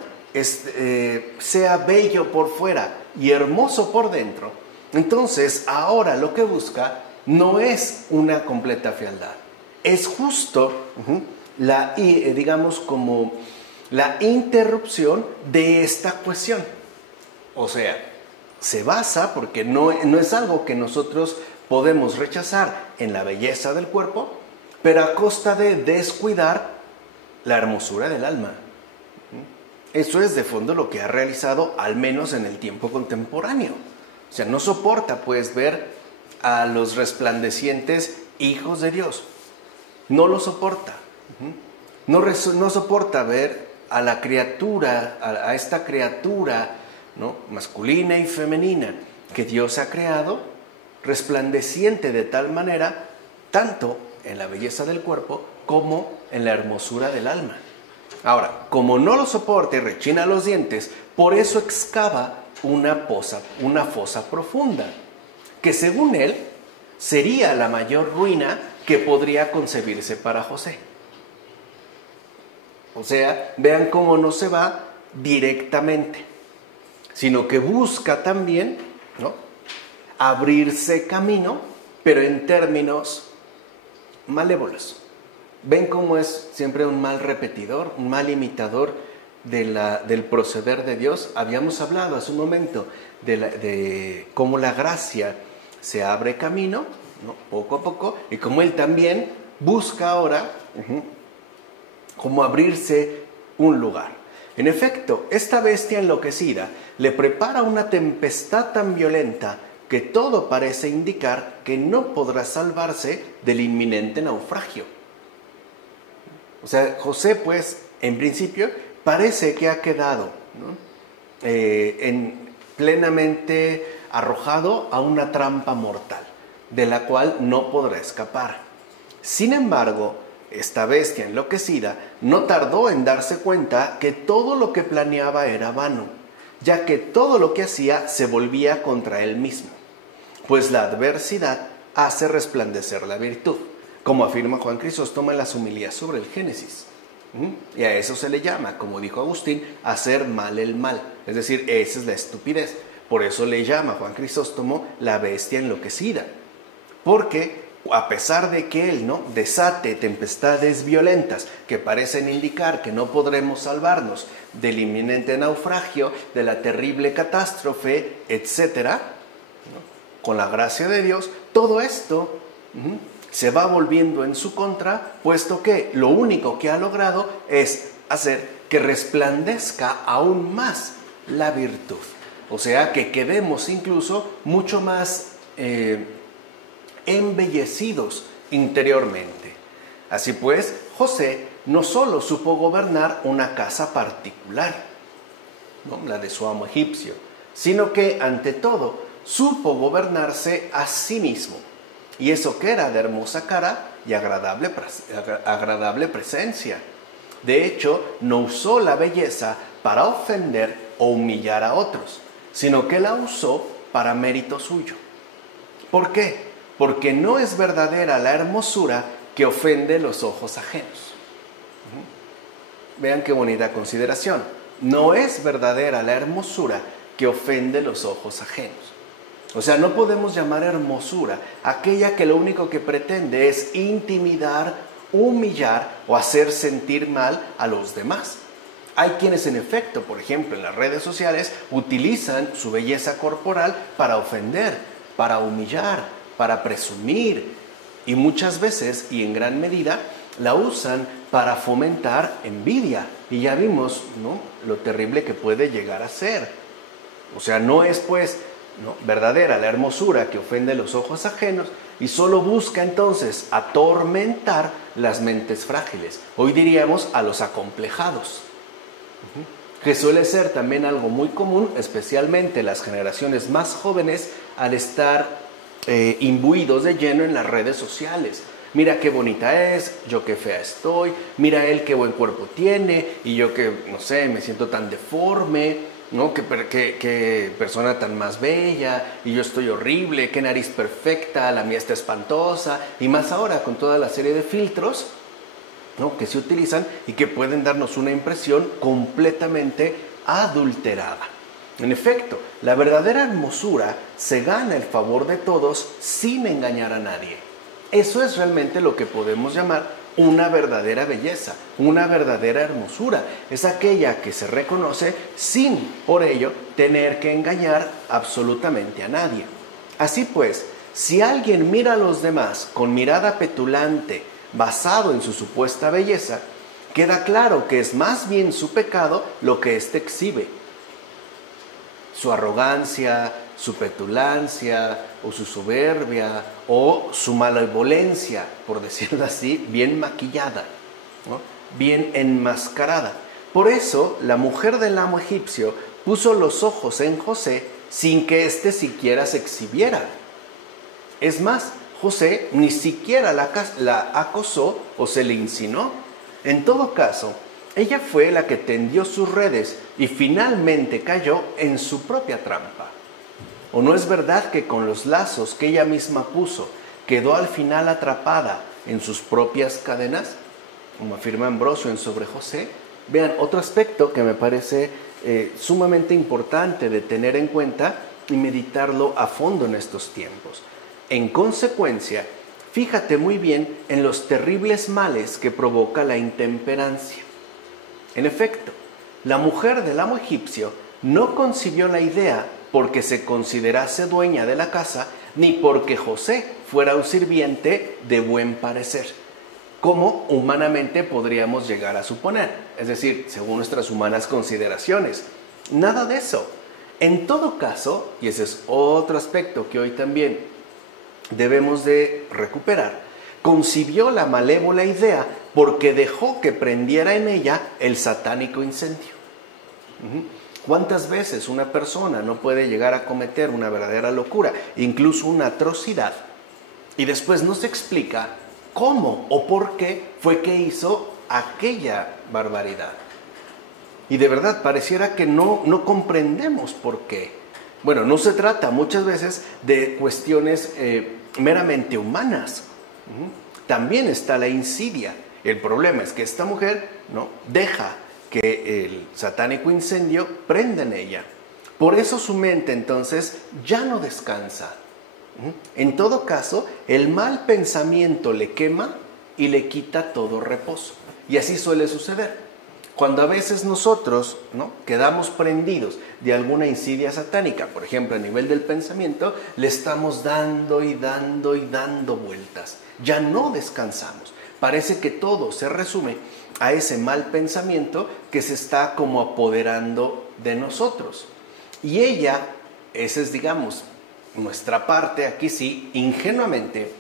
sea bello por fuera y hermoso por dentro, entonces ahora lo que busca no es una completa fealdad, es justo digamos como la interrupción de esta cuestión. O sea, se basa, porque no es algo que nosotros podemos rechazar, en la belleza del cuerpo, pero a costa de descuidar la hermosura del alma. Eso es de fondo lo que ha realizado, al menos en el tiempo contemporáneo. O sea, no soporta pues ver a los resplandecientes hijos de Dios. No lo soporta. No soporta ver a la criatura, a esta criatura, ¿no?, masculina y femenina que Dios ha creado, resplandeciente de tal manera, tanto en la belleza del cuerpo como en la hermosura del alma. Ahora, como no lo soporta y rechina los dientes, por eso excava una fosa profunda, que según él sería la mayor ruina que podría concebirse para José. O sea, vean cómo no se va directamente, sino que busca también, ¿no?, abrirse camino, pero en términos malévolos. Ven cómo es siempre un mal repetidor, un mal imitador del proceder de Dios. Habíamos hablado hace un momento de cómo la gracia se abre camino, ¿no? Poco a poco, y como él también busca ahora cómo abrirse un lugar. En efecto, esta bestia enloquecida le prepara una tempestad tan violenta que todo parece indicar que no podrá salvarse del inminente naufragio. O sea, José, pues, en principio, parece que ha quedado, ¿no? Plenamente arrojado a una trampa mortal, de la cual no podrá escapar. Sin embargo, esta bestia enloquecida no tardó en darse cuenta que todo lo que planeaba era vano, ya que todo lo que hacía se volvía contra él mismo, pues la adversidad hace resplandecer la virtud, como afirma Juan Crisóstomo en las homilías sobre el Génesis. Y a eso se le llama, como dijo Agustín, hacer mal el mal, es decir, esa es la estupidez. Por eso le llama Juan Crisóstomo la bestia enloquecida, porque a pesar de que él, ¿no?, desate tempestades violentas que parecen indicar que no podremos salvarnos del inminente naufragio, de la terrible catástrofe, etcétera, ¿no?, con la gracia de Dios, todo esto se va volviendo en su contra, puesto que lo único que ha logrado es hacer que resplandezca aún más la virtud. O sea, que quedemos incluso mucho más embellecidos interiormente. Así pues, José no solo supo gobernar una casa particular, ¿no?, la de su amo egipcio, sino que, ante todo, supo gobernarse a sí mismo. Y eso que era de hermosa cara y agradable presencia. De hecho, no usó la belleza para ofender o humillar a otros, sino que la usó para mérito suyo. ¿Por qué? Porque no es verdadera la hermosura que ofende los ojos ajenos. Vean qué bonita consideración. No es verdadera la hermosura que ofende los ojos ajenos. O sea, no podemos llamar hermosura aquella que lo único que pretende es intimidar, humillar o hacer sentir mal a los demás. Hay quienes, en efecto, por ejemplo, en las redes sociales, utilizan su belleza corporal para ofender, para humillar, para presumir, y muchas veces, y en gran medida, la usan para fomentar envidia. Y ya vimos, ¿no?, lo terrible que puede llegar a ser. O sea, no es, pues, ¿no?, verdadera la hermosura que ofende los ojos ajenos, y solo busca entonces atormentar las mentes frágiles. Hoy diríamos a los acomplejados, que suele ser también algo muy común, especialmente las generaciones más jóvenes, al estar imbuidos de lleno en las redes sociales. Mira qué bonita es, yo qué fea estoy, mira él qué buen cuerpo tiene, y yo que, no sé, me siento tan deforme, ¿no? Qué persona tan más bella, y yo estoy horrible, qué nariz perfecta, la mía está espantosa, y más ahora con toda la serie de filtros, ¿no?, que se utilizan y que pueden darnos una impresión completamente adulterada. En efecto, la verdadera hermosura se gana el favor de todos sin engañar a nadie. Eso es realmente lo que podemos llamar una verdadera belleza, una verdadera hermosura. Es aquella que se reconoce sin, por ello, tener que engañar absolutamente a nadie. Así pues, si alguien mira a los demás con mirada petulante, basado en su supuesta belleza, queda claro que es más bien su pecado lo que éste exhibe. Su arrogancia, su petulancia, o su soberbia, o su malevolencia, por decirlo así, bien maquillada, ¿no?, bien enmascarada. Por eso, la mujer del amo egipcio puso los ojos en José sin que éste siquiera se exhibiera. Es más, José ni siquiera la acosó o se le insinuó. En todo caso, ella fue la que tendió sus redes y finalmente cayó en su propia trampa. ¿O no es verdad que con los lazos que ella misma puso, quedó al final atrapada en sus propias cadenas? Como afirma Ambrosio en Sobre José. Vean, otro aspecto que me parece sumamente importante de tener en cuenta y meditarlo a fondo en estos tiempos. En consecuencia, fíjate muy bien en los terribles males que provoca la intemperancia. En efecto, la mujer del amo egipcio no concibió la idea porque se considerase dueña de la casa, ni porque José fuera un sirviente de buen parecer, como humanamente podríamos llegar a suponer, es decir, según nuestras humanas consideraciones. Nada de eso. En todo caso, y ese es otro aspecto que hoy también debemos de recuperar, concibió la malévola idea porque dejó que prendiera en ella el satánico incendio. ¿Cuántas veces una persona no puede llegar a cometer una verdadera locura, incluso una atrocidad, y después no se explica cómo o por qué fue que hizo aquella barbaridad? Y de verdad pareciera que no comprendemos por qué. Bueno, no se trata muchas veces de cuestiones meramente humanas. También está la insidia. El problema es que esta mujer no deja que el satánico incendio prenda en ella. Por eso su mente entonces ya no descansa. En todo caso, el mal pensamiento le quema y le quita todo reposo. Y así suele suceder. Cuando a veces nosotros quedamos prendidos de alguna insidia satánica, por ejemplo, a nivel del pensamiento, le estamos dando y dando y dando vueltas. Ya no descansamos. Parece que todo se resume a ese mal pensamiento que se está como apoderando de nosotros. Y ella, esa es, digamos, nuestra parte, aquí sí, ingenuamente,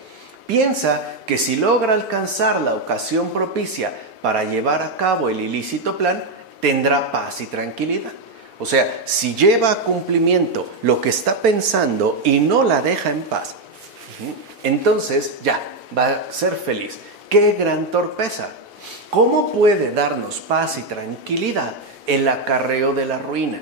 piensa que si logra alcanzar la ocasión propicia para llevar a cabo el ilícito plan, tendrá paz y tranquilidad. O sea, si lleva a cumplimiento lo que está pensando y no la deja en paz, entonces ya va a ser feliz. ¡Qué gran torpeza! ¿Cómo puede darnos paz y tranquilidad el acarreo de la ruina?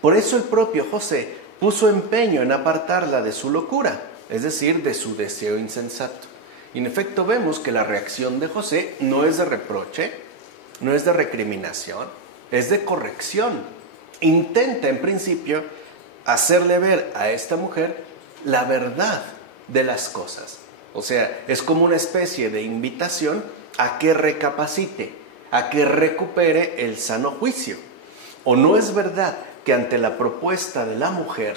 Por eso el propio José puso empeño en apartarla de su locura, es decir, de su deseo insensato. Y en efecto vemos que la reacción de José no es de reproche, no es de recriminación, es de corrección. Intenta en principio hacerle ver a esta mujer la verdad de las cosas. O sea, es como una especie de invitación a que recapacite, a que recupere el sano juicio. ¿O no es verdad que ante la propuesta de la mujer,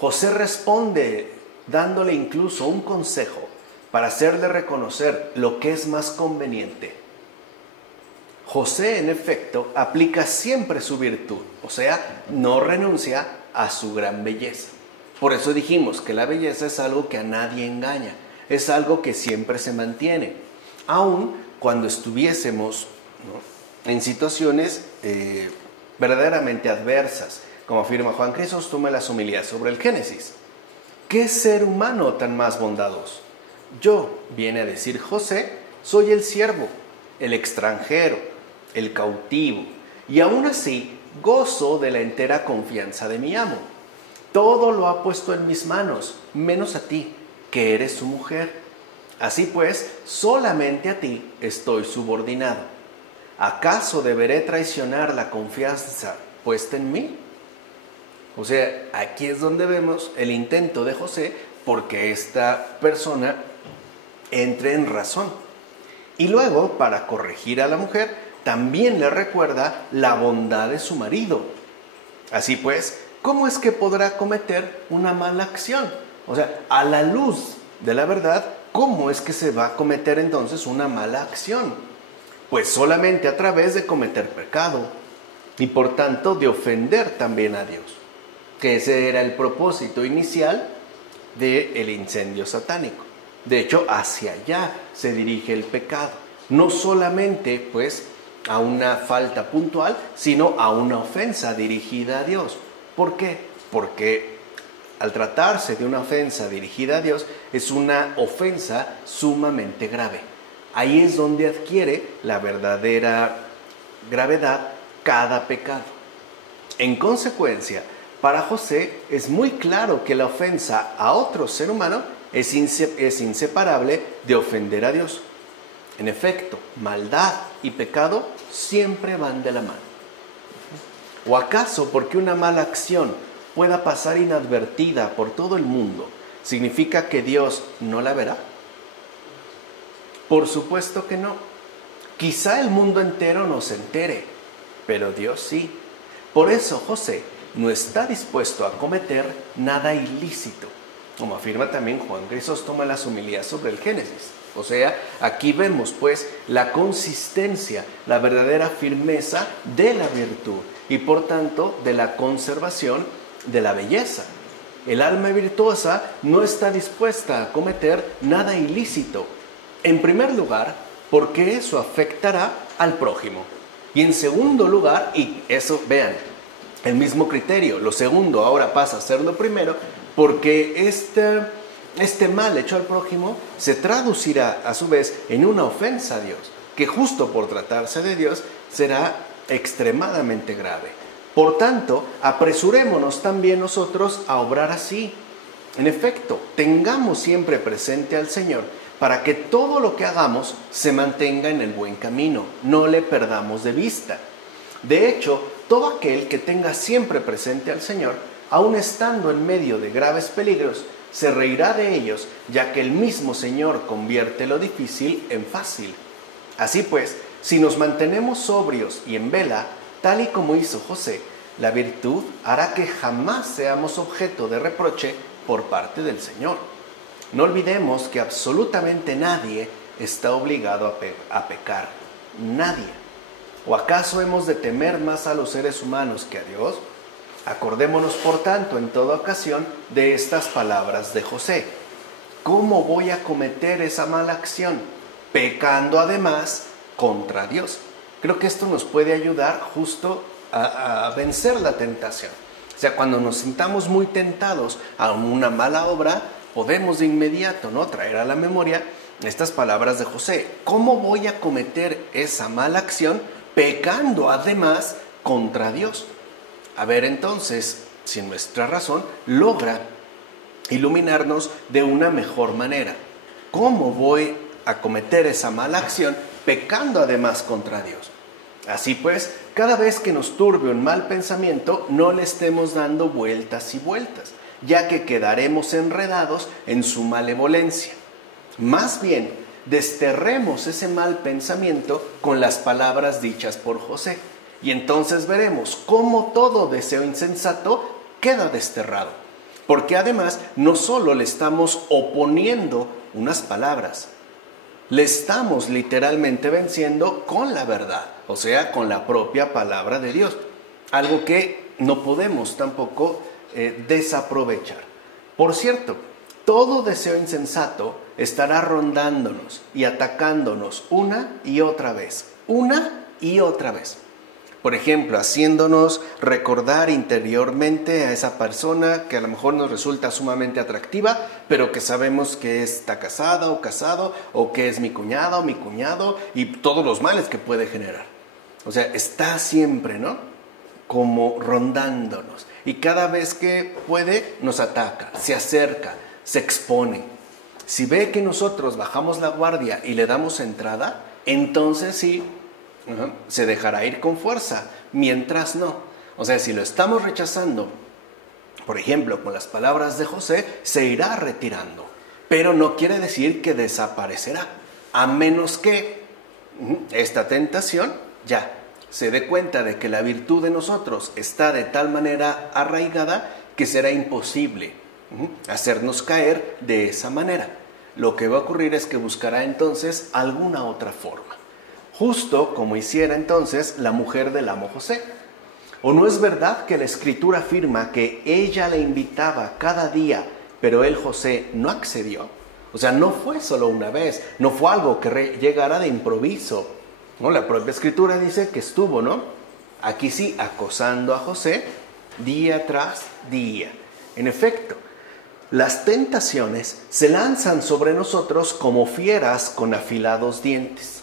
José responde dándole incluso un consejo para hacerle reconocer lo que es más conveniente? José, en efecto, aplica siempre su virtud, o sea, no renuncia a su gran belleza. Por eso dijimos que la belleza es algo que a nadie engaña, es algo que siempre se mantiene, aun cuando estuviésemos en situaciones verdaderamente adversas, como afirma Juan Crisóstomo en las homilías sobre el Génesis. ¿Qué ser humano tan más bondadoso? Yo, viene a decir José, soy el siervo, el extranjero, el cautivo, y aún así gozo de la entera confianza de mi amo. Todo lo ha puesto en mis manos, menos a ti, que eres su mujer. Así pues, solamente a ti estoy subordinado. ¿Acaso deberé traicionar la confianza puesta en mí? O sea, aquí es donde vemos el intento de José porque esta persona entre en razón. Y luego, para corregir a la mujer, también le recuerda la bondad de su marido. Así pues, ¿cómo es que podrá cometer una mala acción? O sea, a la luz de la verdad, ¿cómo es que se va a cometer entonces una mala acción? Pues solamente a través de cometer pecado y por tanto de ofender también a Dios, que ese era el propósito inicial del incendio satánico. De hecho, hacia allá se dirige el pecado, no solamente pues a una falta puntual, sino a una ofensa dirigida a Dios. ¿Por qué? Porque al tratarse de una ofensa dirigida a Dios, es una ofensa sumamente grave. Ahí es donde adquiere la verdadera gravedad cada pecado. En consecuencia, para José es muy claro que la ofensa a otro ser humano es inseparable de ofender a Dios. En efecto, maldad y pecado siempre van de la mano. ¿O acaso porque una mala acción pueda pasar inadvertida por todo el mundo, significa que Dios no la verá? Por supuesto que no. Quizá el mundo entero no se entere, pero Dios sí. Por eso José no está dispuesto a cometer nada ilícito, como afirma también Juan Crisóstomo en las homilías sobre el Génesis. O sea, aquí vemos pues la consistencia, la verdadera firmeza de la virtud y por tanto de la conservación de la belleza. El alma virtuosa no está dispuesta a cometer nada ilícito. En primer lugar, porque eso afectará al prójimo. Y en segundo lugar, y eso, vean, el mismo criterio, lo segundo ahora pasa a ser lo primero, porque este mal hecho al prójimo se traducirá a su vez en una ofensa a Dios, que justo por tratarse de Dios será extremadamente grave. Por tanto, apresurémonos también nosotros a obrar así. En efecto, tengamos siempre presente al Señor para que todo lo que hagamos se mantenga en el buen camino, no le perdamos de vista. De hecho, todo aquel que tenga siempre presente al Señor, aun estando en medio de graves peligros, se reirá de ellos, ya que el mismo Señor convierte lo difícil en fácil. Así pues, si nos mantenemos sobrios y en vela, tal y como hizo José, la virtud hará que jamás seamos objeto de reproche por parte del Señor. No olvidemos que absolutamente nadie está obligado a pecar. Nadie. ¿O acaso hemos de temer más a los seres humanos que a Dios? Acordémonos, por tanto, en toda ocasión de estas palabras de José. ¿Cómo voy a cometer esa mala acción? Pecando además contra Dios. Creo que esto nos puede ayudar justo a vencer la tentación. O sea, cuando nos sintamos muy tentados a una mala obra, podemos de inmediato, ¿no?, traer a la memoria estas palabras de José. ¿Cómo voy a cometer esa mala acción pecando además contra Dios? A ver entonces si nuestra razón logra iluminarnos de una mejor manera. ¿Cómo voy a cometer esa mala acción pecando además contra Dios? Así pues, cada vez que nos turbe un mal pensamiento, no le estemos dando vueltas y vueltas, ya que quedaremos enredados en su malevolencia. Más bien, desterremos ese mal pensamiento con las palabras dichas por José, y entonces veremos cómo todo deseo insensato queda desterrado, porque además no solo le estamos oponiendo unas palabras, le estamos literalmente venciendo con la verdad, o sea, con la propia palabra de Dios, algo que no podemos tampoco desaprovechar. Por cierto, todo deseo insensato estará rondándonos y atacándonos una y otra vez. Por ejemplo, haciéndonos recordar interiormente a esa persona que a lo mejor nos resulta sumamente atractiva, pero que sabemos que está casada o casado, o que es mi cuñada o mi cuñado, y todos los males que puede generar. O sea, está siempre, ¿no?, como rondándonos. Y cada vez que puede, nos ataca, se acerca, se expone. Si ve que nosotros bajamos la guardia y le damos entrada, entonces sí, se dejará ir con fuerza, mientras no. O sea, si lo estamos rechazando, por ejemplo, con las palabras de José, se irá retirando. Pero no quiere decir que desaparecerá, a menos que esta tentación ya se dé cuenta de que la virtud de nosotros está de tal manera arraigada que será imposible hacernos caer de esa manera. Lo que va a ocurrir es que buscará entonces alguna otra forma, justo como hiciera entonces la mujer del amo José. ¿O no es verdad que la Escritura afirma que ella le invitaba cada día, pero él, José, no accedió? O sea, no fue solo una vez, no fue algo que llegara de improviso, ¿no? La propia Escritura dice que estuvo, ¿no?, aquí sí, acosando a José día tras día. En efecto, las tentaciones se lanzan sobre nosotros como fieras con afilados dientes.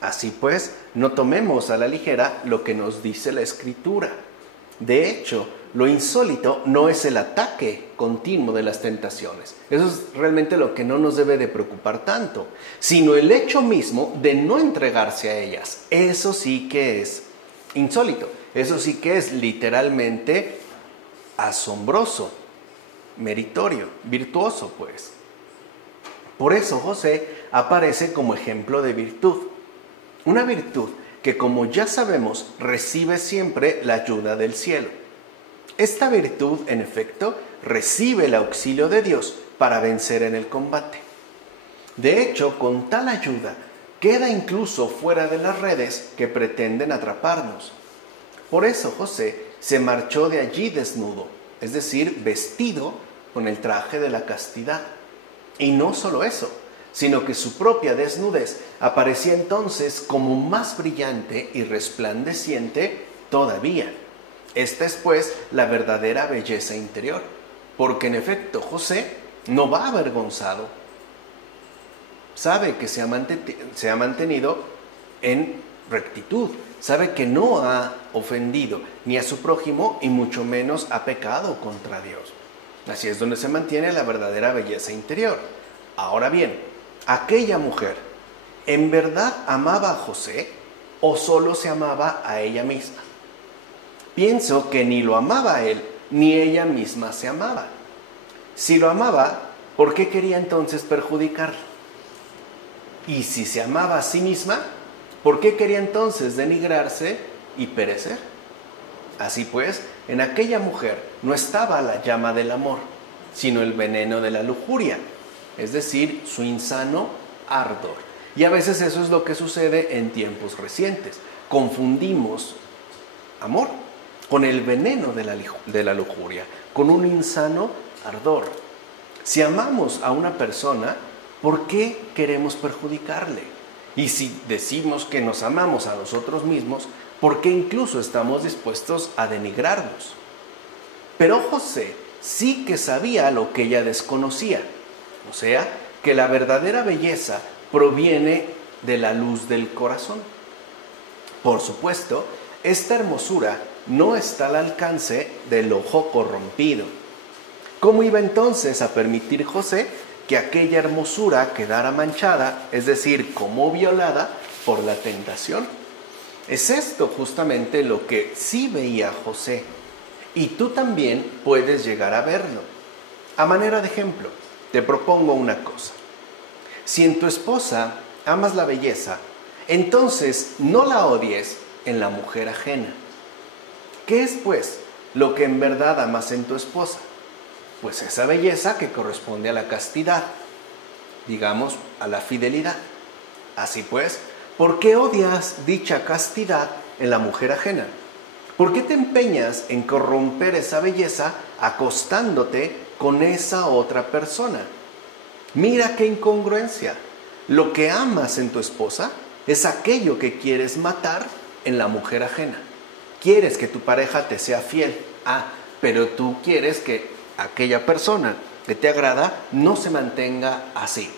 Así pues, no tomemos a la ligera lo que nos dice la Escritura. De hecho, lo insólito no es el ataque continuo de las tentaciones. Eso es realmente lo que no nos debe de preocupar tanto, sino el hecho mismo de no entregarse a ellas. Eso sí que es insólito. Eso sí que es literalmente asombroso, meritorio, virtuoso, pues. Por eso José aparece como ejemplo de virtud. Una virtud que, como ya sabemos, recibe siempre la ayuda del cielo. Esta virtud, en efecto, recibe el auxilio de Dios para vencer en el combate. De hecho, con tal ayuda, queda incluso fuera de las redes que pretenden atraparnos. Por eso José se marchó de allí desnudo, es decir, vestido con el traje de la castidad. Y no solo eso, sino que su propia desnudez aparecía entonces como más brillante y resplandeciente todavía. Esta es pues la verdadera belleza interior, porque en efecto José no va avergonzado. Sabe que se ha mantenido en rectitud, sabe que no ha ofendido ni a su prójimo y mucho menos ha pecado contra Dios. Así es donde se mantiene la verdadera belleza interior. Ahora bien, aquella mujer, ¿en verdad amaba a José o solo se amaba a ella misma? Pienso que ni lo amaba a él, ni ella misma se amaba. Si lo amaba, ¿por qué quería entonces perjudicarlo? Y si se amaba a sí misma, ¿por qué quería entonces denigrarse y perecer? Así pues, en aquella mujer no estaba la llama del amor, sino el veneno de la lujuria, es decir, su insano ardor. Y a veces eso es lo que sucede en tiempos recientes. Confundimos amor con el veneno de la lujuria, con un insano ardor. Si amamos a una persona, ¿por qué queremos perjudicarle? Y si decimos que nos amamos a nosotros mismos, ¿por qué incluso estamos dispuestos a denigrarnos? Pero José sí que sabía lo que ella desconocía, o sea, que la verdadera belleza proviene de la luz del corazón. Por supuesto, esta hermosura no está al alcance del ojo corrompido. ¿Cómo iba entonces a permitir José que aquella hermosura quedara manchada, es decir, como violada por la tentación? Es esto justamente lo que sí veía José, y tú también puedes llegar a verlo. A manera de ejemplo, te propongo una cosa. Si en tu esposa amas la belleza, entonces no la odies en la mujer ajena. ¿Qué es, pues, lo que en verdad amas en tu esposa? Pues esa belleza que corresponde a la castidad, digamos, a la fidelidad. Así pues, ¿por qué odias dicha castidad en la mujer ajena? ¿Por qué te empeñas en corromper esa belleza acostándote con esa otra persona? Mira qué incongruencia. Lo que amas en tu esposa es aquello que quieres matar en la mujer ajena. Quieres que tu pareja te sea fiel. Pero tú quieres que aquella persona que te agrada no se mantenga así.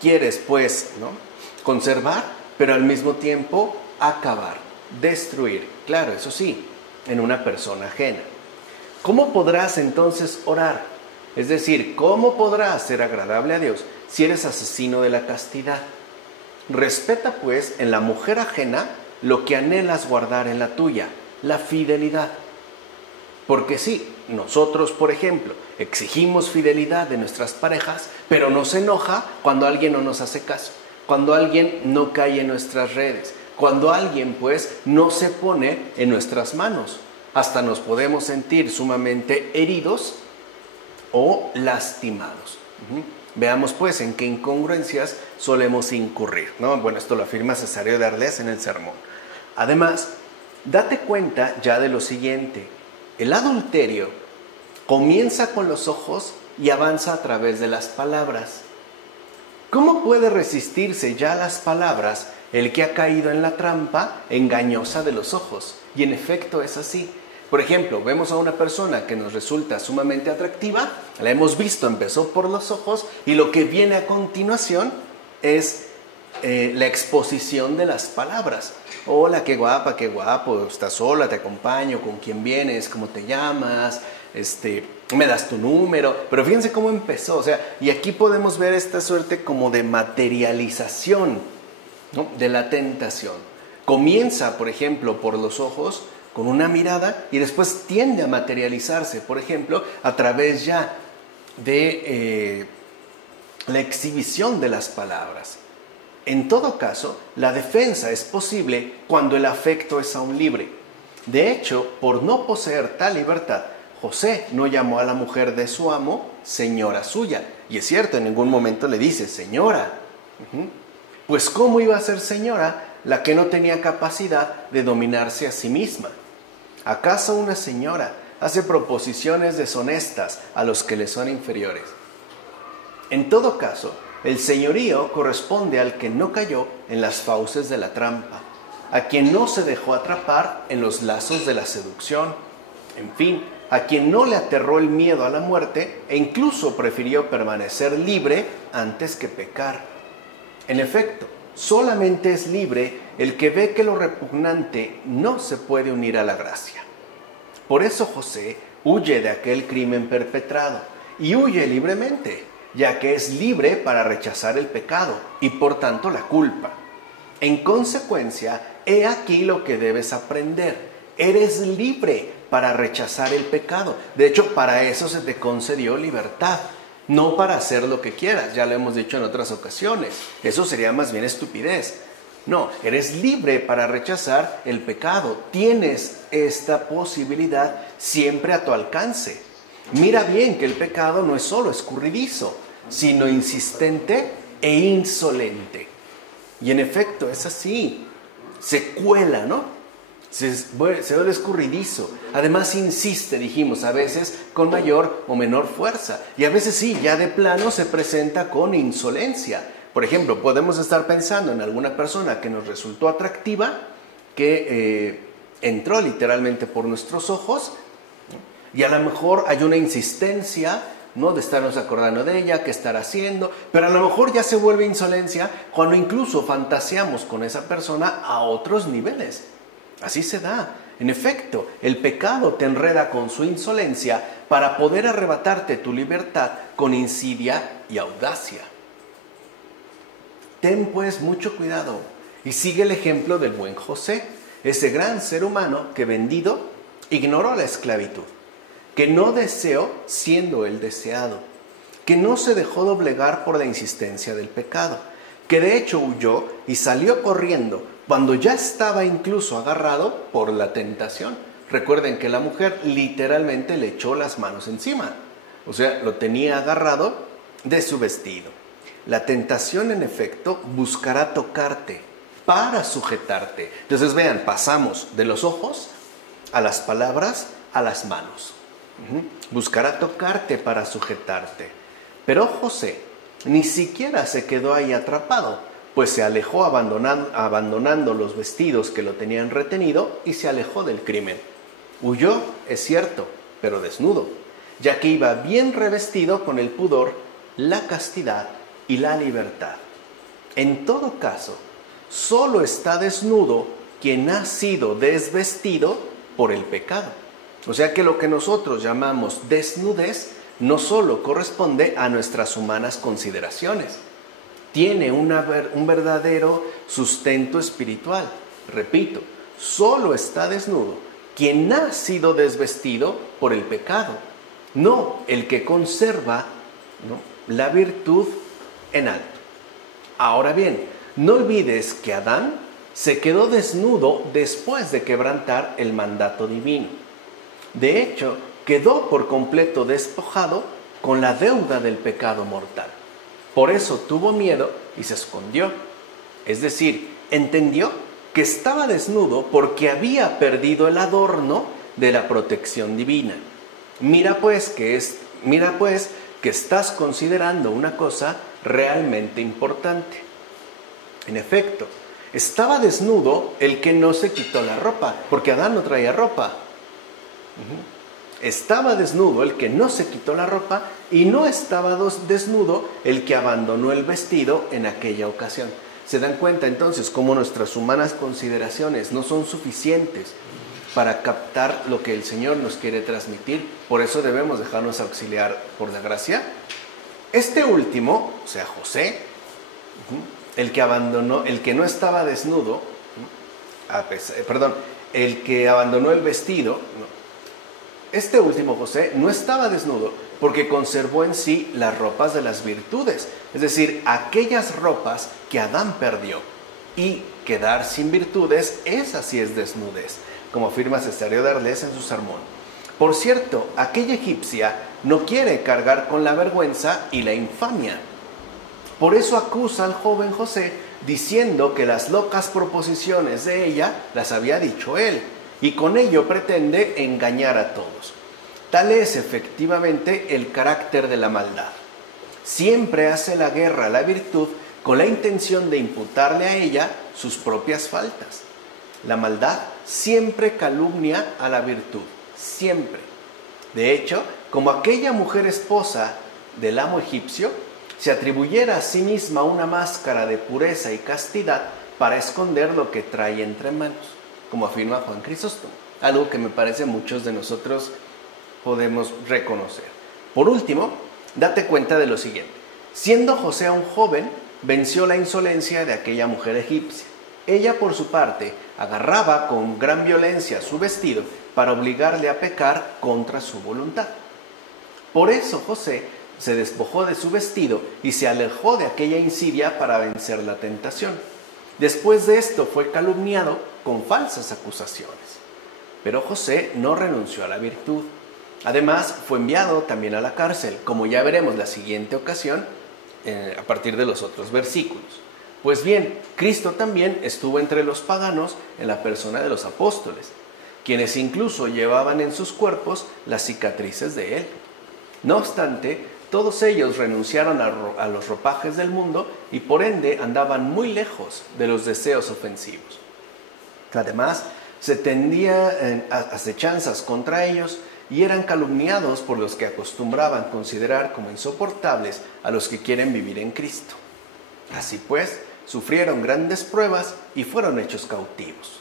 Quieres, pues, ¿no?, conservar, pero al mismo tiempo acabar, destruir. Claro, eso sí, en una persona ajena. ¿Cómo podrás entonces orar? Es decir, ¿cómo podrás ser agradable a Dios si eres asesino de la castidad? Respeta, pues, en la mujer ajena lo que anhelas guardar en la tuya, la fidelidad. Porque sí, nosotros, por ejemplo, exigimos fidelidad de nuestras parejas, pero nos enoja cuando alguien no nos hace caso, cuando alguien no cae en nuestras redes, cuando alguien, pues, no se pone en nuestras manos. Hasta nos podemos sentir sumamente heridos o lastimados. Veamos, pues, en qué incongruencias solemos incurrir, ¿no? Bueno, esto lo afirma Cesario de Arles en el sermón. Además, date cuenta ya de lo siguiente. El adulterio comienza con los ojos y avanza a través de las palabras. ¿Cómo puede resistirse ya a las palabras el que ha caído en la trampa engañosa de los ojos? Y en efecto es así. Por ejemplo, vemos a una persona que nos resulta sumamente atractiva, la hemos visto, empezó por los ojos, y lo que viene a continuación es la exposición de las palabras. Hola, qué guapa, qué guapo, estás sola, te acompaño, con quién vienes, cómo te llamas, me das tu número. Pero fíjense cómo empezó, o sea, y aquí podemos ver esta suerte como de materialización, ¿no?, de la tentación. Comienza, por ejemplo, por los ojos, con una mirada, y después tiende a materializarse, por ejemplo, a través ya de la exhibición de las palabras. En todo caso, la defensa es posible cuando el afecto es aún libre. De hecho, por no poseer tal libertad, José no llamó a la mujer de su amo señora suya. Y es cierto, en ningún momento le dice señora. Pues ¿cómo iba a ser señora la que no tenía capacidad de dominarse a sí misma? ¿Acaso una señora hace proposiciones deshonestas a los que le son inferiores? En todo caso, el señorío corresponde al que no cayó en las fauces de la trampa, a quien no se dejó atrapar en los lazos de la seducción, en fin, a quien no le aterró el miedo a la muerte e incluso prefirió permanecer libre antes que pecar. En efecto, solamente es libre el que ve que lo repugnante no se puede unir a la gracia. Por eso José huye de aquel crimen perpetrado y huye libremente, ya que es libre para rechazar el pecado y por tanto la culpa. En consecuencia, he aquí lo que debes aprender. Eres libre para rechazar el pecado. De hecho, para eso se te concedió libertad, no para hacer lo que quieras. Ya lo hemos dicho en otras ocasiones. Eso sería más bien estupidez. No, eres libre para rechazar el pecado. Tienes esta posibilidad siempre a tu alcance. Mira bien que el pecado no es solo escurridizo, sino insistente e insolente. Y en efecto es así. Se cuela, ¿no? Se vuelve escurridizo. Además insiste, dijimos, a veces con mayor o menor fuerza. Y a veces sí, ya de plano se presenta con insolencia. Por ejemplo, podemos estar pensando en alguna persona que nos resultó atractiva, que entró literalmente por nuestros ojos, y a lo mejor hay una insistencia, ¿no?, de estarnos acordando de ella, qué estar haciendo, pero a lo mejor ya se vuelve insolencia cuando incluso fantaseamos con esa persona a otros niveles. Así se da. En efecto, el pecado te enreda con su insolencia para poder arrebatarte tu libertad con insidia y audacia. Ten pues mucho cuidado y sigue el ejemplo del buen José, ese gran ser humano que vendido ignoró la esclavitud, que no deseó siendo él deseado, que no se dejó doblegar por la insistencia del pecado, que de hecho huyó y salió corriendo cuando ya estaba incluso agarrado por la tentación. Recuerden que la mujer literalmente le echó las manos encima, o sea, lo tenía agarrado de su vestido. La tentación, en efecto, buscará tocarte para sujetarte. Entonces, vean, pasamos de los ojos a las palabras a las manos. Buscará tocarte para sujetarte. Pero José ni siquiera se quedó ahí atrapado, pues se alejó abandonando los vestidos que lo tenían retenido y se alejó del crimen. Huyó, es cierto, pero desnudo, ya que iba bien revestido con el pudor, la castidad y la libertad. En todo caso, solo está desnudo quien ha sido desvestido por el pecado. O sea que lo que nosotros llamamos desnudez no solo corresponde a nuestras humanas consideraciones, tiene un verdadero sustento espiritual. Repito, solo está desnudo quien ha sido desvestido por el pecado, no el que conserva, ¿no?, la virtud en alto. Ahora bien, no olvides que Adán se quedó desnudo después de quebrantar el mandato divino. De hecho, quedó por completo despojado con la deuda del pecado mortal. Por eso tuvo miedo y se escondió. Es decir, entendió que estaba desnudo porque había perdido el adorno de la protección divina. Mira pues que estás considerando una cosa realmente importante. En efecto, estaba desnudo el que no se quitó la ropa, porque Adán no traía ropa. Estaba desnudo el que no se quitó la ropa y no estaba desnudo el que abandonó el vestido en aquella ocasión. ¿Se dan cuenta entonces cómo nuestras humanas consideraciones no son suficientes para captar lo que el Señor nos quiere transmitir? Por eso debemos dejarnos auxiliar por la gracia. Este último, o sea, José, el que no estaba desnudo, el que abandonó el vestido, este último José no estaba desnudo porque conservó en sí las ropas de las virtudes, es decir, aquellas ropas que Adán perdió. Y quedar sin virtudes, esa sí es desnudez. como afirma Cesáreo de Arles en su sermón. Por cierto, aquella egipcia no quiere cargar con la vergüenza y la infamia. Por eso acusa al joven José, diciendo que las locas proposiciones de ella las había dicho él, y con ello pretende engañar a todos. Tal es efectivamente el carácter de la maldad. Siempre hace la guerra a la virtud con la intención de imputarle a ella sus propias faltas. La maldad siempre calumnia a la virtud, siempre. De hecho, como aquella mujer esposa del amo egipcio, se atribuyera a sí misma una máscara de pureza y castidad para esconder lo que trae entre manos, como afirma Juan Crisóstomo, algo que me parece muchos de nosotros podemos reconocer. Por último, date cuenta de lo siguiente. Siendo José aún joven, venció la insolencia de aquella mujer egipcia. Ella, por su parte, agarraba con gran violencia su vestido para obligarle a pecar contra su voluntad. Por eso José se despojó de su vestido y se alejó de aquella insidia para vencer la tentación. Después de esto fue calumniado con falsas acusaciones. Pero José no renunció a la virtud. Además, fue enviado también a la cárcel, como ya veremos la siguiente ocasión, a partir de los otros versículos. Pues bien, Cristo también estuvo entre los paganos en la persona de los apóstoles, quienes incluso llevaban en sus cuerpos las cicatrices de él. No obstante, todos ellos renunciaron a los ropajes del mundo y por ende andaban muy lejos de los deseos ofensivos. Además, se tendían acechanzas contra ellos y eran calumniados por los que acostumbraban considerar como insoportables a los que quieren vivir en Cristo. Así pues, sufrieron grandes pruebas y fueron hechos cautivos.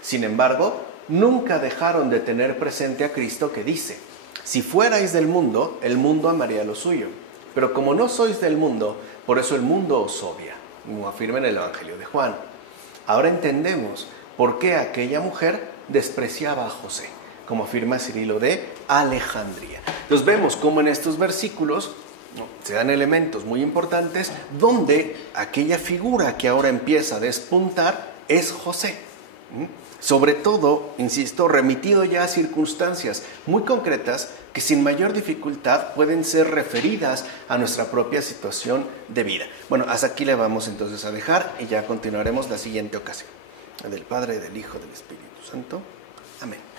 Sin embargo, nunca dejaron de tener presente a Cristo que dice: si fuerais del mundo, el mundo amaría lo suyo. Pero como no sois del mundo, por eso el mundo os odia, como afirma en el Evangelio de Juan. Ahora entendemos por qué aquella mujer despreciaba a José, como afirma Cirilo de Alejandría. Entonces vemos cómo en estos versículos se dan elementos muy importantes donde aquella figura que ahora empieza a despuntar es José. Sobre todo, insisto, remitido ya a circunstancias muy concretas que sin mayor dificultad pueden ser referidas a nuestra propia situación de vida. Bueno, hasta aquí le vamos entonces a dejar y ya continuaremos la siguiente ocasión. Del Padre, del Hijo, del Espíritu Santo. Amén.